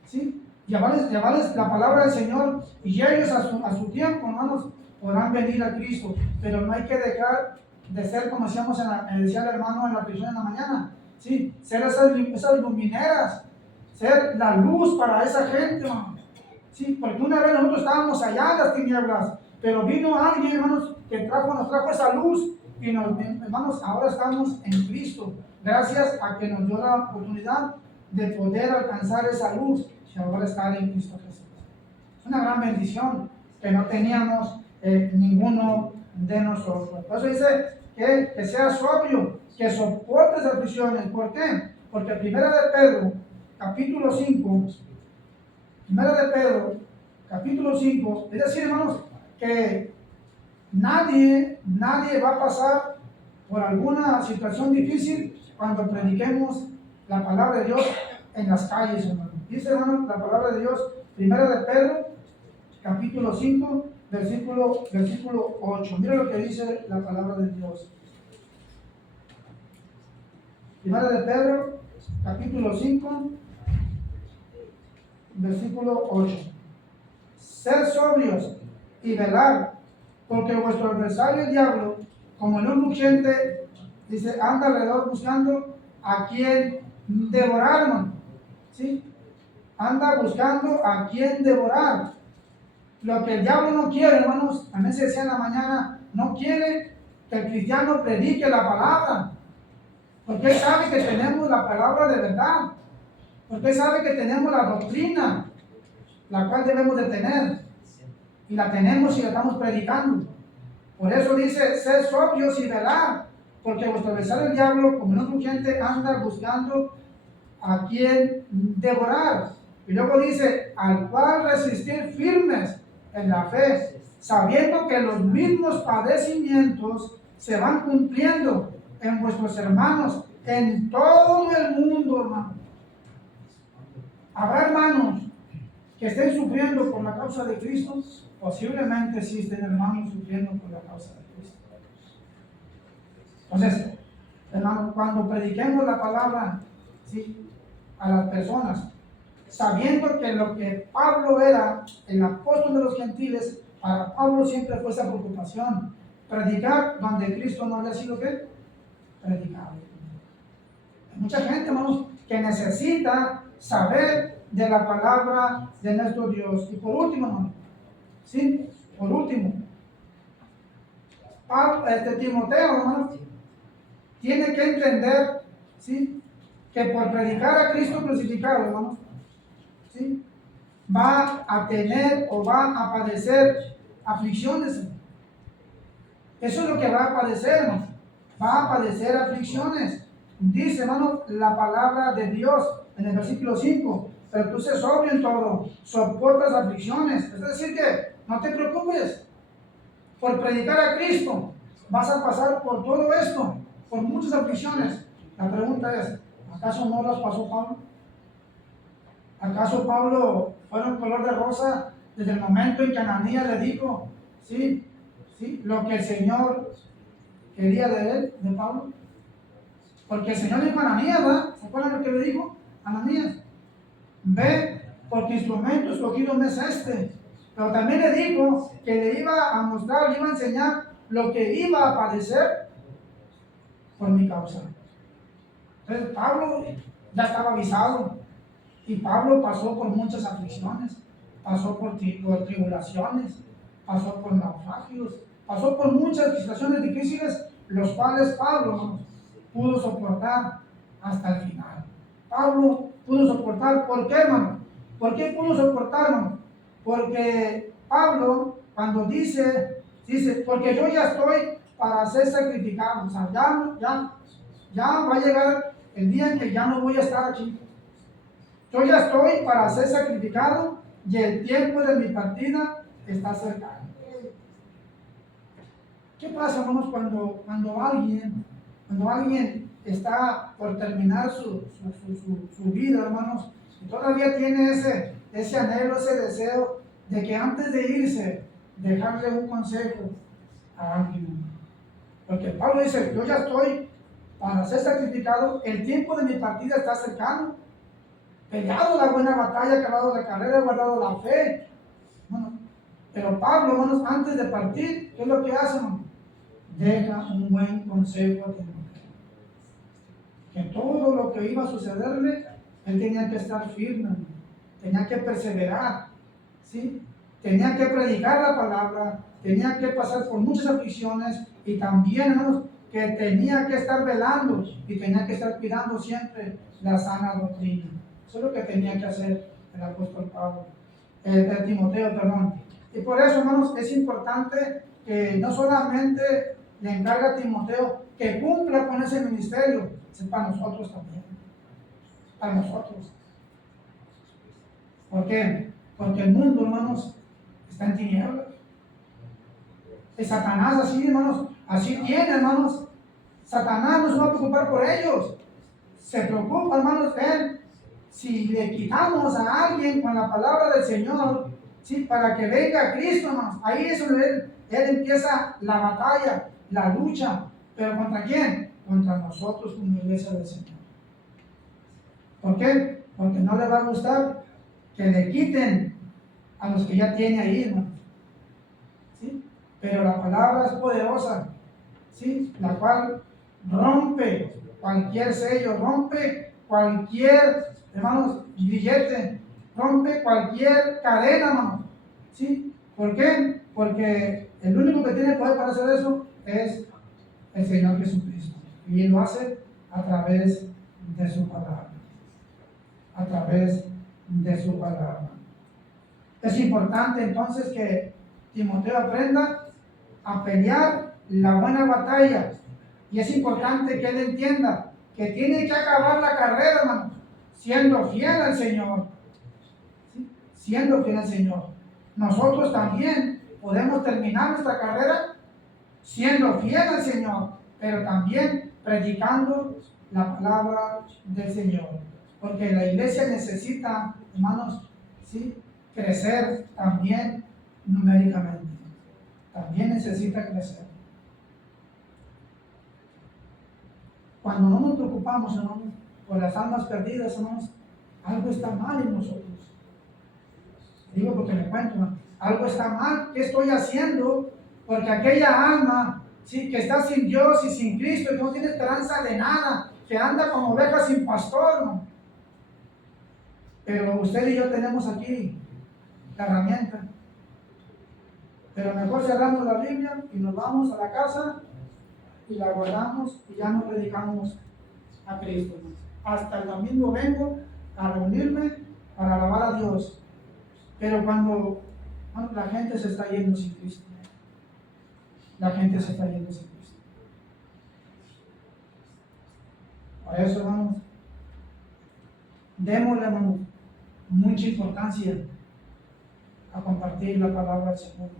¿sí? llevarles la palabra del Señor y ellos a su tiempo, hermanos, podrán venir a Cristo. Pero no hay que dejar de ser, como decíamos decía el hermano en la prisión en la mañana, ¿sí? Ser esas lumineras, ser la luz para esa gente, hermano. Sí, porque una vez nosotros estábamos allá en las tinieblas, pero vino alguien, hermanos, que nos trajo esa luz y hermanos, ahora estamos en Cristo, gracias a que nos dio la oportunidad de poder alcanzar esa luz y ahora estar en Cristo Jesús. Es una gran bendición que no teníamos ninguno de nosotros. Por eso dice que seas sobrio, que soportes aflicciones. ¿Por qué? Porque Primera de Pedro, capítulo 5, Primera de Pedro, capítulo 5, es decir, hermanos, que nadie va a pasar por alguna situación difícil cuando prediquemos la palabra de Dios en las calles, hermanos. Dice, hermanos, la palabra de Dios, Primera de Pedro, capítulo 5, versículo 8. Mira lo que dice la palabra de Dios. Primera de Pedro, capítulo 5, versículo 8. Ser sobrios y velar, porque vuestro adversario el diablo, como león rugiente, dice, anda alrededor buscando a quien devorar, hermano. ¿Sí? Anda buscando a quien devorar. Lo que el diablo no quiere, hermanos, también se decía en la mañana, no quiere que el cristiano predique la palabra, porque él sabe que tenemos la palabra de verdad, porque él sabe que tenemos la doctrina, la cual debemos de tener, y la tenemos y la estamos predicando. Por eso dice, sed sobrios y velar, porque vuestro adversario el diablo, como no rugiente, anda buscando a quien devorar. Y luego dice, al cual resistir firmes en la fe, sabiendo que los mismos padecimientos se van cumpliendo en vuestros hermanos en todo el mundo, hermano. Habrá hermanos que estén sufriendo por la causa de Cristo, posiblemente existen hermanos sufriendo por la causa de Cristo. Entonces, hermano, cuando prediquemos la palabra, ¿sí?, a las personas, sabiendo que lo que Pablo era, el apóstol de los gentiles, para Pablo siempre fue esa preocupación, predicar donde Cristo no había sido ¿qué? Predicado. Hay mucha gente, hermanos, que necesita saber de la palabra de nuestro Dios. Y por último, hermano, ¿sí? Por último, Timoteo, hermano, tiene que entender, ¿sí?, que por predicar a Cristo crucificado, hermano, ¿sí?, va a tener o va a padecer aflicciones. Eso es lo que va a padecer, hermano. Va a padecer aflicciones. Dice, hermano, la palabra de Dios en el versículo 5, pero tú sé sobrio en todo, soportas aflicciones. Es decir que no te preocupes por predicar a Cristo. Vas a pasar por todo esto, por muchas aflicciones. La pregunta es, ¿acaso no las pasó Pablo? ¿Acaso Pablo fue un color de rosa desde el momento en que Ananías le dijo, sí, lo que el Señor quería de él, de Pablo? Porque el Señor dijo a Ananías, ¿verdad? ¿Se acuerdan lo que le dijo Ananías? Ve, porque instrumento escogido me es este. Pero también le dijo que le iba a mostrar, le iba a enseñar lo que iba a padecer por mi causa. Entonces Pablo ya estaba avisado. Y Pablo pasó por muchas aflicciones, pasó por tribulaciones, pasó por naufragios, pasó por muchas situaciones difíciles, los cuales Pablo pudo soportar hasta el final. Pablo pudo soportar, ¿por qué, hermano? ¿Por qué pudo soportar, hermano? Porque Pablo, cuando dice, porque yo ya estoy para ser sacrificado, o sea, ya va a llegar el día en que ya no voy a estar aquí. Yo ya estoy para ser sacrificado y el tiempo de mi partida está cercano. ¿Qué pasa, hermanos, cuando alguien está por terminar su vida, hermanos, y todavía tiene ese anhelo, ese deseo de que antes de irse, dejarle un consejo a alguien? Porque Pablo dice, yo ya estoy para ser sacrificado, el tiempo de mi partida está cercano. peleado la buena batalla, acabado la carrera, guardado la fe. Bueno, pero Pablo, hermanos, antes de partir, ¿qué es lo que hace, hermano? Deja un buen consejo a Timoteo. Que todo lo que iba a sucederle, él tenía que estar firme, hermano. Tenía que perseverar, ¿sí? Tenía que predicar la palabra, tenía que pasar por muchas aflicciones y también, hermanos, que tenía que estar velando y tenía que estar cuidando siempre la sana doctrina. Eso es lo que tenía que hacer el apóstol Pablo, Timoteo, perdón. Y por eso, hermanos, es importante que no solamente le encarga a Timoteo que cumpla con ese ministerio, es para nosotros también, para nosotros. ¿Por qué? Porque el mundo, hermanos, está en tinieblas. Y Satanás así, hermanos, así tiene, hermanos. Satanás no se va a preocupar por ellos. Se preocupa, hermanos, él. Si le quitamos a alguien con la palabra del Señor, ¿sí? Para que venga Cristo, hermanos, ahí es donde él empieza la batalla, la lucha. ¿Pero contra quién? Contra nosotros como iglesia del Señor. ¿Por qué? Porque no le va a gustar que le quiten a los que ya tiene ahí, hermanos. ¿Sí? Pero la palabra es poderosa, ¿sí? La cual rompe cualquier sello, rompe cualquier, hermanos, billete, rompe cualquier cadena, hermanos, ¿sí? ¿Por qué? Porque el único que tiene poder para hacer eso es el Señor Jesucristo. Y Él lo hace a través de su palabra. A través de su palabra. Es importante entonces que Timoteo aprenda a pelear la buena batalla. Y es importante que él entienda que tiene que acabar la carrera, hermano, siendo fiel al Señor. ¿Sí? Siendo fiel al Señor. Nosotros también podemos terminar nuestra carrera siendo fiel al Señor, pero también predicando la palabra del Señor. Porque la iglesia necesita, hermanos, ¿sí? Crecer también numéricamente. También necesita crecer. Cuando no nos preocupamos, hermanos, por las almas perdidas, hermanos, algo está mal en nosotros. Digo porque me cuento, hermano. Algo está mal. ¿Qué estoy haciendo? Porque aquella alma, ¿sí? Que está sin Dios y sin Cristo, que no tiene esperanza de nada, que anda como oveja sin pastor, hermano. Pero usted y yo tenemos aquí la herramienta. Pero mejor cerramos la Biblia y nos vamos a la casa y la guardamos y ya no predicamos a Cristo. Hasta el domingo vengo a reunirme para alabar a Dios. Pero cuando la gente se está yendo sin Cristo. La gente se está yendo sin Cristo. Por eso, hermanos, démosle, hermanos, mucha importancia a compartir la palabra del Señor.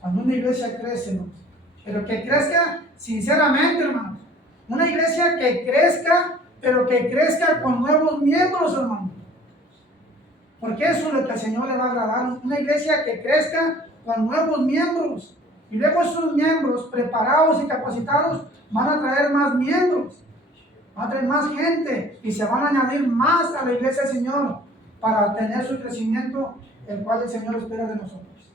Cuando una iglesia crece, hermanos, pero que crezca sinceramente, hermanos. Una iglesia que crezca, pero que crezca con nuevos miembros, hermanos. Porque eso es lo que al Señor le va a agradar. Una iglesia que crezca con nuevos miembros. Y luego esos miembros preparados y capacitados van a traer más miembros. Van a traer más gente. Y se van a añadir más a la iglesia del Señor para tener su crecimiento, el cual el Señor espera de nosotros.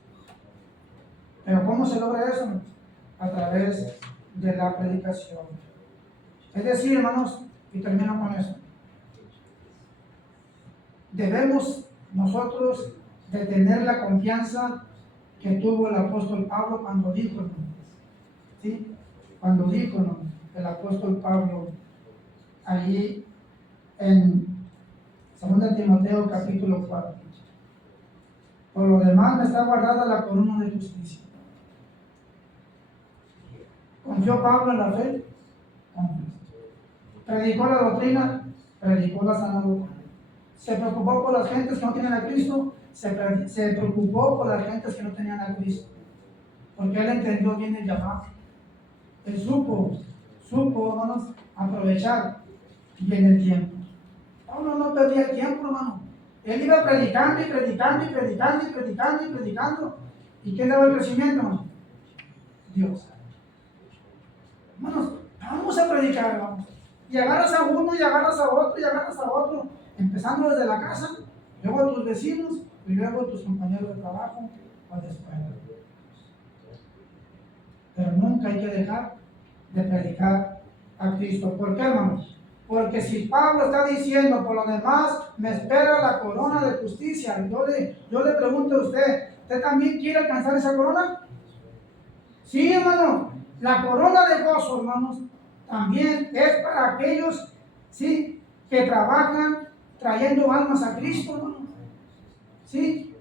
Pero ¿cómo se logra eso? A través de la predicación. Es decir, hermanos, y termino con eso. Debemos nosotros de tener la confianza que tuvo el apóstol Pablo cuando dijo, ¿sí? Cuando dijo, ¿no? El apóstol Pablo allí en 2 Timoteo capítulo 4. Por lo demás me está guardada la corona de justicia. ¿Confió Pablo en la fe? Confió. ¿Predicó la doctrina? Predicó la sana doctrina. ¿Se preocupó por las gentes que no tienen a Cristo? Se preocupó por las gentes que no tenían a Cristo. Porque él entendió bien el llamado. Él supo, hermanos, aprovechar bien el tiempo. Pablo no perdía el tiempo, hermano. Él iba predicando y predicando y predicando y predicando y predicando. ¿Y quién daba el crecimiento, hermano? Dios. Hermanos, vamos a predicar, hermanos. Y agarras a uno, y agarras a otro, y agarras a otro, empezando desde la casa, luego a tus vecinos, y luego a tus compañeros de trabajo o de escuela. Pero nunca hay que dejar de predicar a Cristo. ¿Por qué, hermanos? Porque si Pablo está diciendo, por lo demás, me espera la corona de justicia, yo le pregunto a usted, ¿usted también quiere alcanzar esa corona? Sí, hermano, la corona de gozo, hermanos, también es para aquellos, sí, que trabajan trayendo almas a Cristo, hermano. Sí,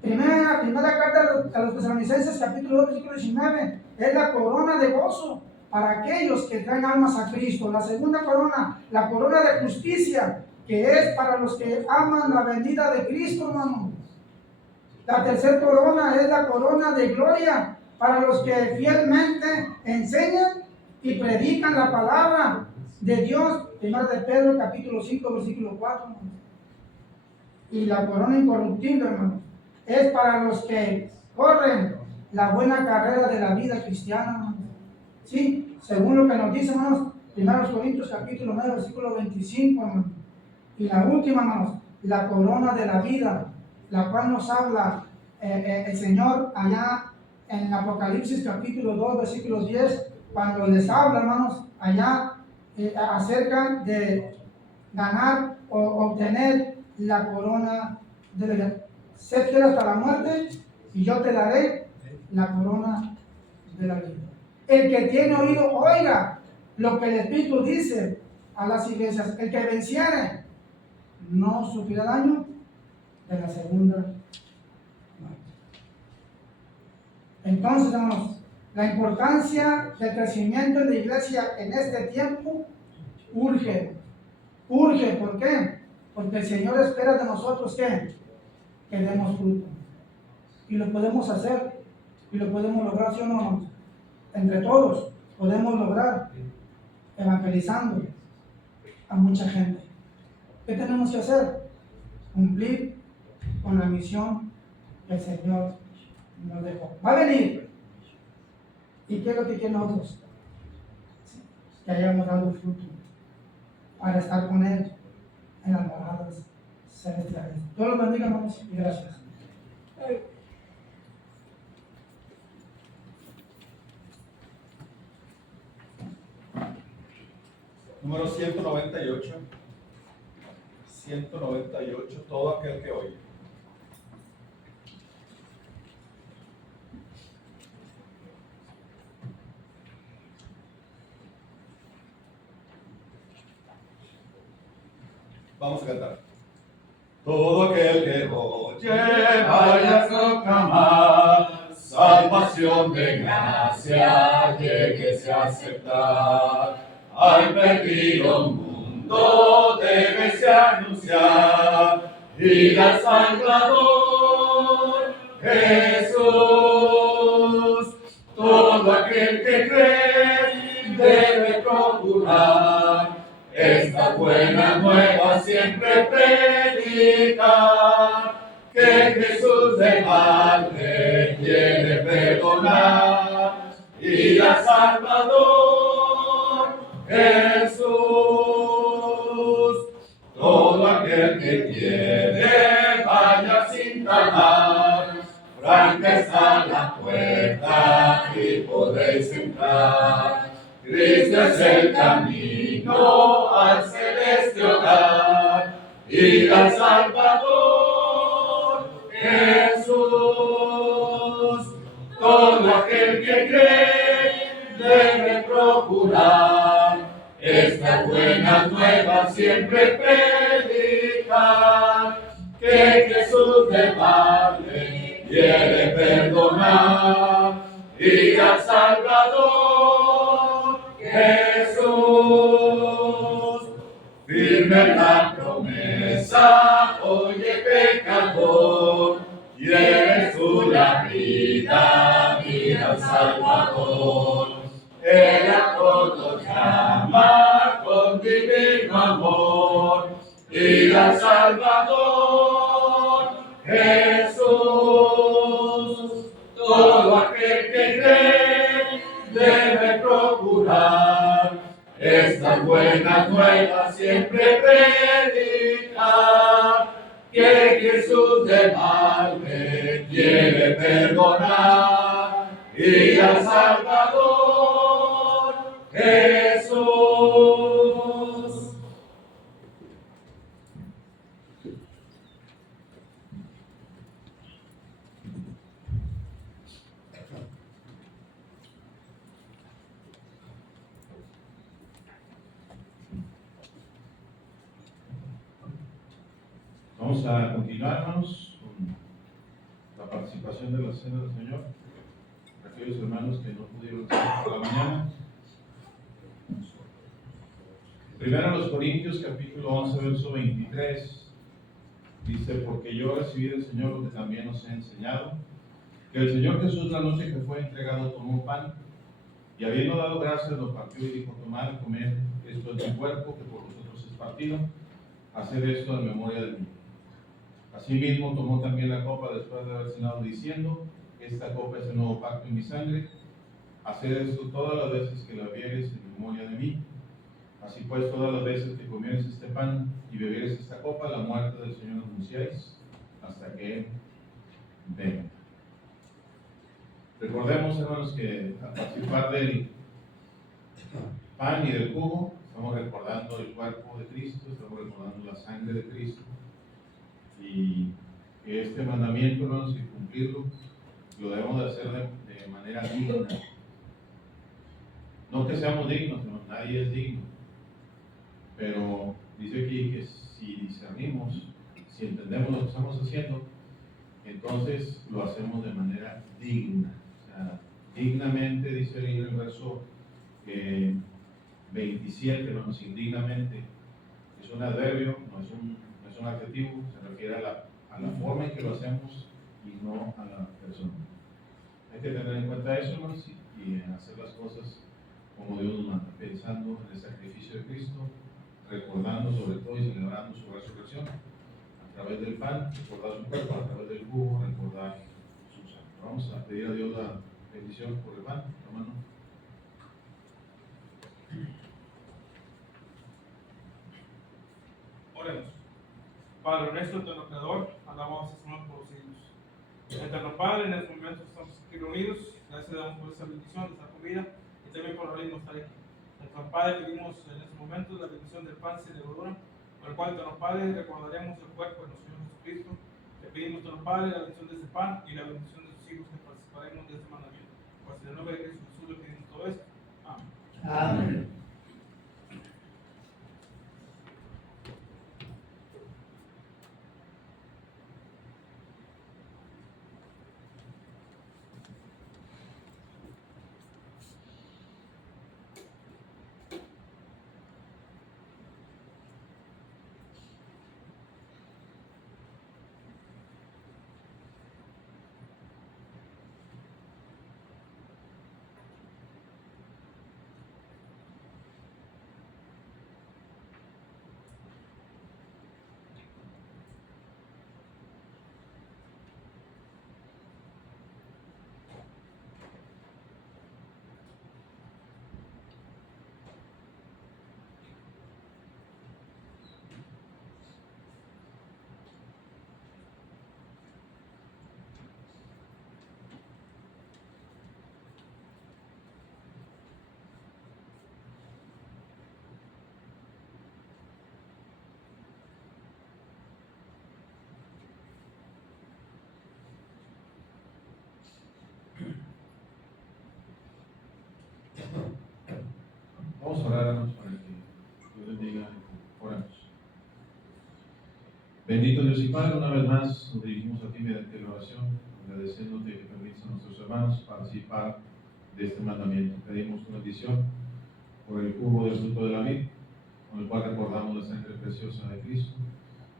primera carta a los Tesalonicenses, capítulo 2, versículo 19, es la corona de gozo para aquellos que traen almas a Cristo. La segunda corona, la corona de justicia, que es para los que aman la venida de Cristo, hermano. La tercera corona es la corona de gloria para los que fielmente enseñan y predican la palabra de Dios. Primera de Pedro, capítulo 5, versículo 4. Hermano. Y la corona incorruptible, hermano, es para los que corren la buena carrera de la vida cristiana, hermano. Sí, según lo que nos dice, hermanos, 1 Corintios capítulo 9, versículo 25, hermano. Y la última, hermanos, la corona de la vida, la cual nos habla el Señor allá en Apocalipsis capítulo 2, versículo 10, cuando les habla, hermanos, allá acerca de ganar o obtener la corona de la vida. Sé fiel hasta la muerte y yo te daré la corona de la vida. El que tiene oído, oiga lo que el Espíritu dice a las iglesias. El que venciere no sufrirá daño de la segunda muerte. Entonces, hermanos, la importancia del crecimiento de la iglesia en este tiempo urge. Urge, ¿por qué? Porque el Señor espera de nosotros que demos fruto. Y lo podemos hacer, y lo podemos lograr, ¿sí o no? Entre todos podemos lograr evangelizando a mucha gente. ¿Qué tenemos que hacer? Cumplir con la misión que el Señor nos dejó. Va a venir. ¿Y qué es lo que quieren nosotros? Que hayamos dado fruto para estar con Él en las moradas celestiales. Dios los bendiga, hermanos, y gracias. Número 198. 198, todo aquel que oye. Vamos a cantar. Todo aquel que oye vaya a proclamar, salvación de gracia, lleguese a aceptar. Al perdido mundo debes anunciar, y al Salvador Jesús. Todo aquel que cree debe procurar esta buena nueva siempre predicar, que Jesús de Padre quiere perdonar, y al Salvador Jesús. Todo aquel que quiere vaya sin tardar, franca está la puerta y podéis entrar. Cristo es el camino al celeste hogar, y al Salvador Jesús. Todo aquel que cree debe procurar esta buena nueva siempre predicar, que Jesús de Padre quiere perdonar, y al Salvador Jesús. Firme la promesa, oye pecador, quieres tú la vida, mira al Salvador. Él a todos llama con divino amor, y al Salvador Jesús. Todo aquel que cree debe procurar esta estas buenas nuevas siempre predicar, que Jesús de mal me quiere perdonar y al Salvador Jesús. Vamos a continuar, hermanos, con la participación de la Cena del Señor. Aquellos hermanos que no pudieron estar por la mañana. Primero a los Corintios, capítulo 11, verso 23. Dice, porque yo recibí del Señor lo que también os he enseñado, que el Señor Jesús la noche que fue entregado tomó pan, y habiendo dado gracias lo partió y dijo, tomad y comed, esto es mi cuerpo que por vosotros es partido, haced esto en memoria de mí. Asimismo tomó también la copa después de haber cenado diciendo, esta copa es el nuevo pacto en mi sangre, haced esto todas las veces que la bebiereis en memoria de mí. Así pues, todas las veces que comiereis este pan y bebiereis esta copa, la muerte del Señor anunciáis hasta que Él venga. Recordemos, hermanos, que al participar del pan y del jugo, estamos recordando el cuerpo de Cristo, estamos recordando la sangre de Cristo, y que este mandamiento, hermanos, y cumplirlo, lo debemos de hacer de manera digna. No que seamos dignos, no, nadie es digno, pero dice aquí que si discernimos, si entendemos lo que estamos haciendo, entonces lo hacemos de manera digna. O sea, dignamente, dice ahí en el verso 27, hermanos, indignamente, es un adverbio, no es un adjetivo, se refiere a la forma en que lo hacemos y no a la persona. Hay que tener en cuenta eso, hermanos, y hacer las cosas como Dios nos manda, pensando en el sacrificio de Cristo, recordando sobre todo y celebrando su resurrección, a través del pan, recordar su cuerpo, a través del jugo, recordar su sangre. Vamos a pedir a Dios la bendición por el pan, hermano. Oremos. Padre nuestro, eterno creador, alabamos a su nombre por los siglos. Eterno Padre, en este momento estamos aquí reunidos, gracias damos por esta bendición, de esta comida, y también por abrirnos estar aquí. Eterno Padre, pedimos en este momento la bendición del pan sin levadura, por el cual, Eterno Padre, recordaremos el cuerpo de nuestro Señor Jesucristo. Te pedimos, Eterno Padre, la bendición de este pan y la bendición de sus hijos que participaremos de este mandamiento. Pues en el nombre de Cristo Jesús le pedimos todo esto. Amén. Amén. Vamos a orar, hermanos, para que Dios les diga, oramos. Bendito Dios y Padre, una vez más nos dirigimos a ti mediante la oración, agradeciéndote que permitas a nuestros hermanos participar de este mandamiento. Pedimos tu bendición por el jugo del fruto de la vid, con el cual recordamos la sangre preciosa de Cristo.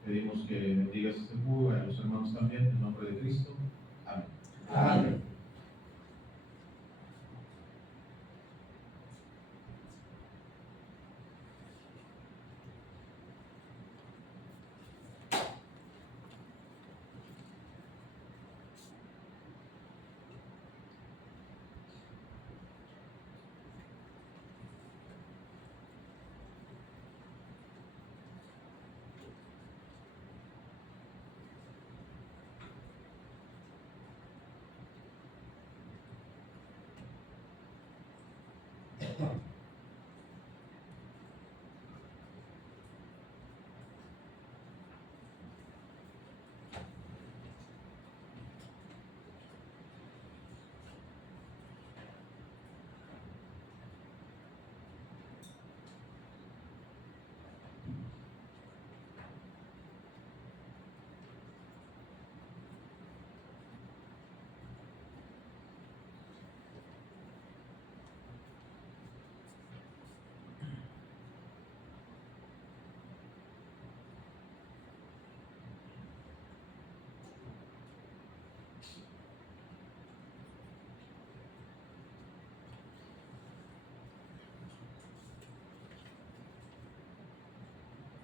Pedimos que bendigas este jugo y a los hermanos también, en nombre de Cristo. Amén. Amén.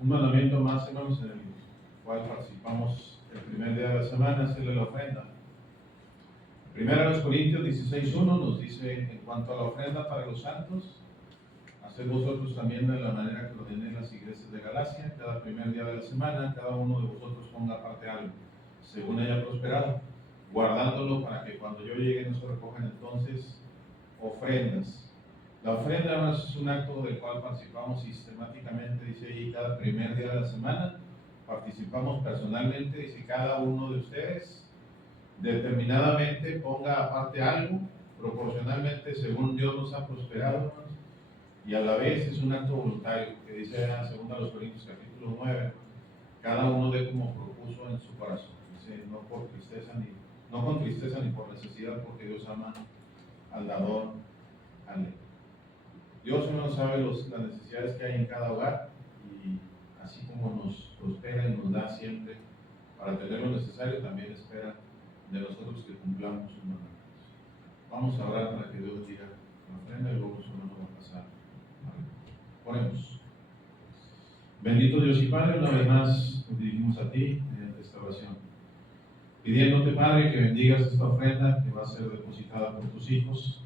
Un mandamiento más, hermanos, en el cual participamos el primer día de la semana, hacerle la ofrenda. Primero los Corintios 16:1 nos dice, en cuanto a la ofrenda para los santos, haced vosotros también de la manera que ordené las iglesias de Galacia, cada primer día de la semana, cada uno de vosotros ponga aparte algo, según haya prosperado, guardándolo para que cuando yo llegue no se recojan entonces ofrendas. La ofrenda, hermanos, es un acto del cual participamos sistemáticamente, dice ahí, cada primer día de la semana, participamos personalmente, dice cada uno de ustedes, determinadamente ponga aparte algo, proporcionalmente según Dios nos ha prosperado, hermanos, y a la vez es un acto voluntario, que dice en 2 Corintios capítulo 9, cada uno dé como propuso en su corazón, dice, no con tristeza ni por necesidad, porque Dios ama al dador alegre. Dios no sabe las necesidades que hay en cada hogar y así como nos prospera y nos da siempre para tener lo necesario, también espera de nosotros que cumplamos sus mandamientos. Vamos a orar para que Dios diga la ofrenda y luego su hermano va a pasar. Oremos. Bendito Dios y Padre, una vez más nos dirigimos a ti en esta oración, pidiéndote, Padre, que bendigas esta ofrenda que va a ser depositada por tus hijos,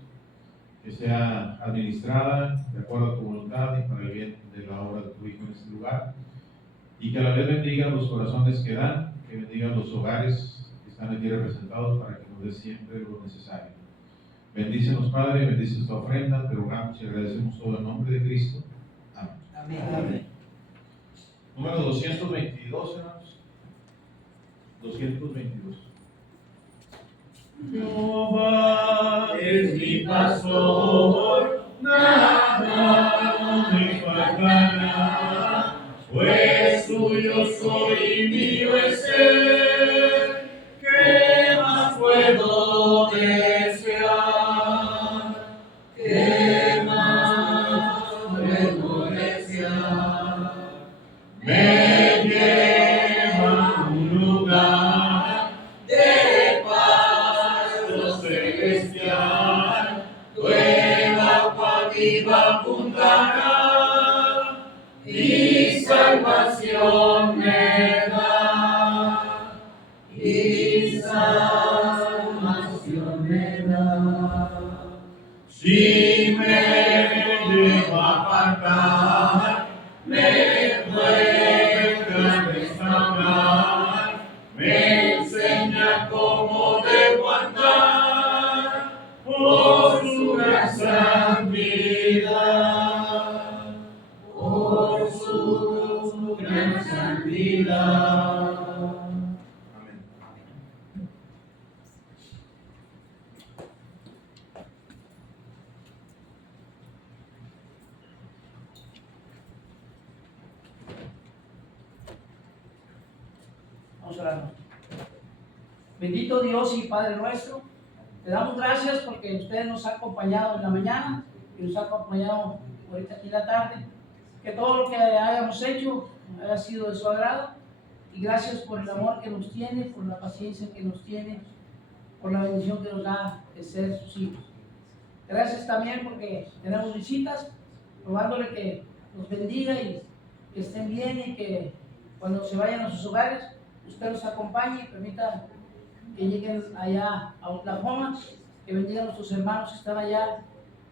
que sea administrada de acuerdo a tu voluntad y para el bien de la obra de tu Hijo en este lugar, y que a la vez bendiga los corazones que dan, que bendiga los hogares que están aquí representados para que nos dé siempre lo necesario. Bendícenos, Padre, bendice esta ofrenda, te rogamos y agradecemos todo en nombre de Cristo. Amén. Amén. Amén. Número 222, hermanos. 222. Jehová es mi pastor, nada me faltará, pues suyo soy y mío es Él. ¿Qué más puedo desear? ¿Qué más puedo desear? Me lleva a un lugar de paz celestial, nueva agua viva abundará y salvación me da, y salvación me da. Si me lleva a apartar, me puede restaurar, me enseña cómo debo andar por su gran santidad, por su gran santidad. Amén. Vamos a orar. Bendito Dios y Padre nuestro, te damos gracias porque usted nos ha acompañado en la mañana y nos ha acompañado ahorita aquí en la tarde. Que todo lo que hayamos hecho haya sido de su agrado, y gracias por el amor que nos tiene, por la paciencia que nos tiene, por la bendición que nos da de ser sus hijos. Gracias también porque tenemos visitas, rogándole que nos bendiga y que estén bien, y que cuando se vayan a sus hogares usted los acompañe y permita que lleguen allá a Oklahoma, que bendiga a nuestros hermanos que están allá,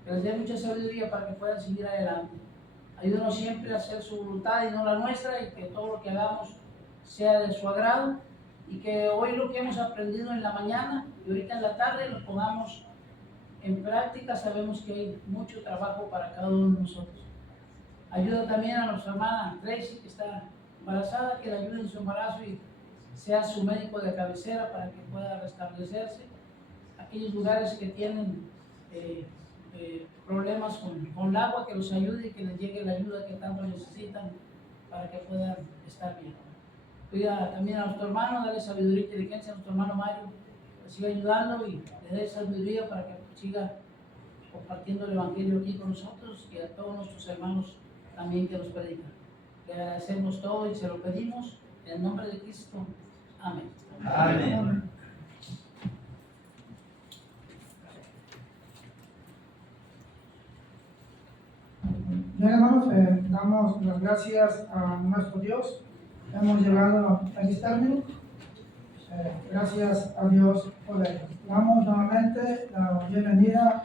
que les dé mucha sabiduría para que puedan seguir adelante. Ayúdenos siempre a hacer su voluntad y no la nuestra, y que todo lo que hagamos sea de su agrado, y que hoy lo que hemos aprendido en la mañana y ahorita en la tarde lo pongamos en práctica sabemos que hay mucho trabajo para cada uno de nosotros. Ayuda también a nuestra hermana Tracy, que está embarazada, que la ayude en su embarazo y sea su médico de cabecera para que pueda restablecerse. Aquellos lugares que tienen problemas con el agua, que los ayude y que les llegue la ayuda que tanto necesitan para que puedan estar bien. Cuida también a nuestro hermano, dale sabiduría e inteligencia a nuestro hermano Mario, que siga ayudando y le dé sabiduría para que siga compartiendo el Evangelio aquí con nosotros y a todos nuestros hermanos también que nos predican. Le agradecemos todo y se lo pedimos en el nombre de Cristo. Amén. Amén. Bien, hermanos, damos las gracias a nuestro Dios. Hemos llegado a este término. Gracias a Dios por ello. Damos nuevamente la bienvenida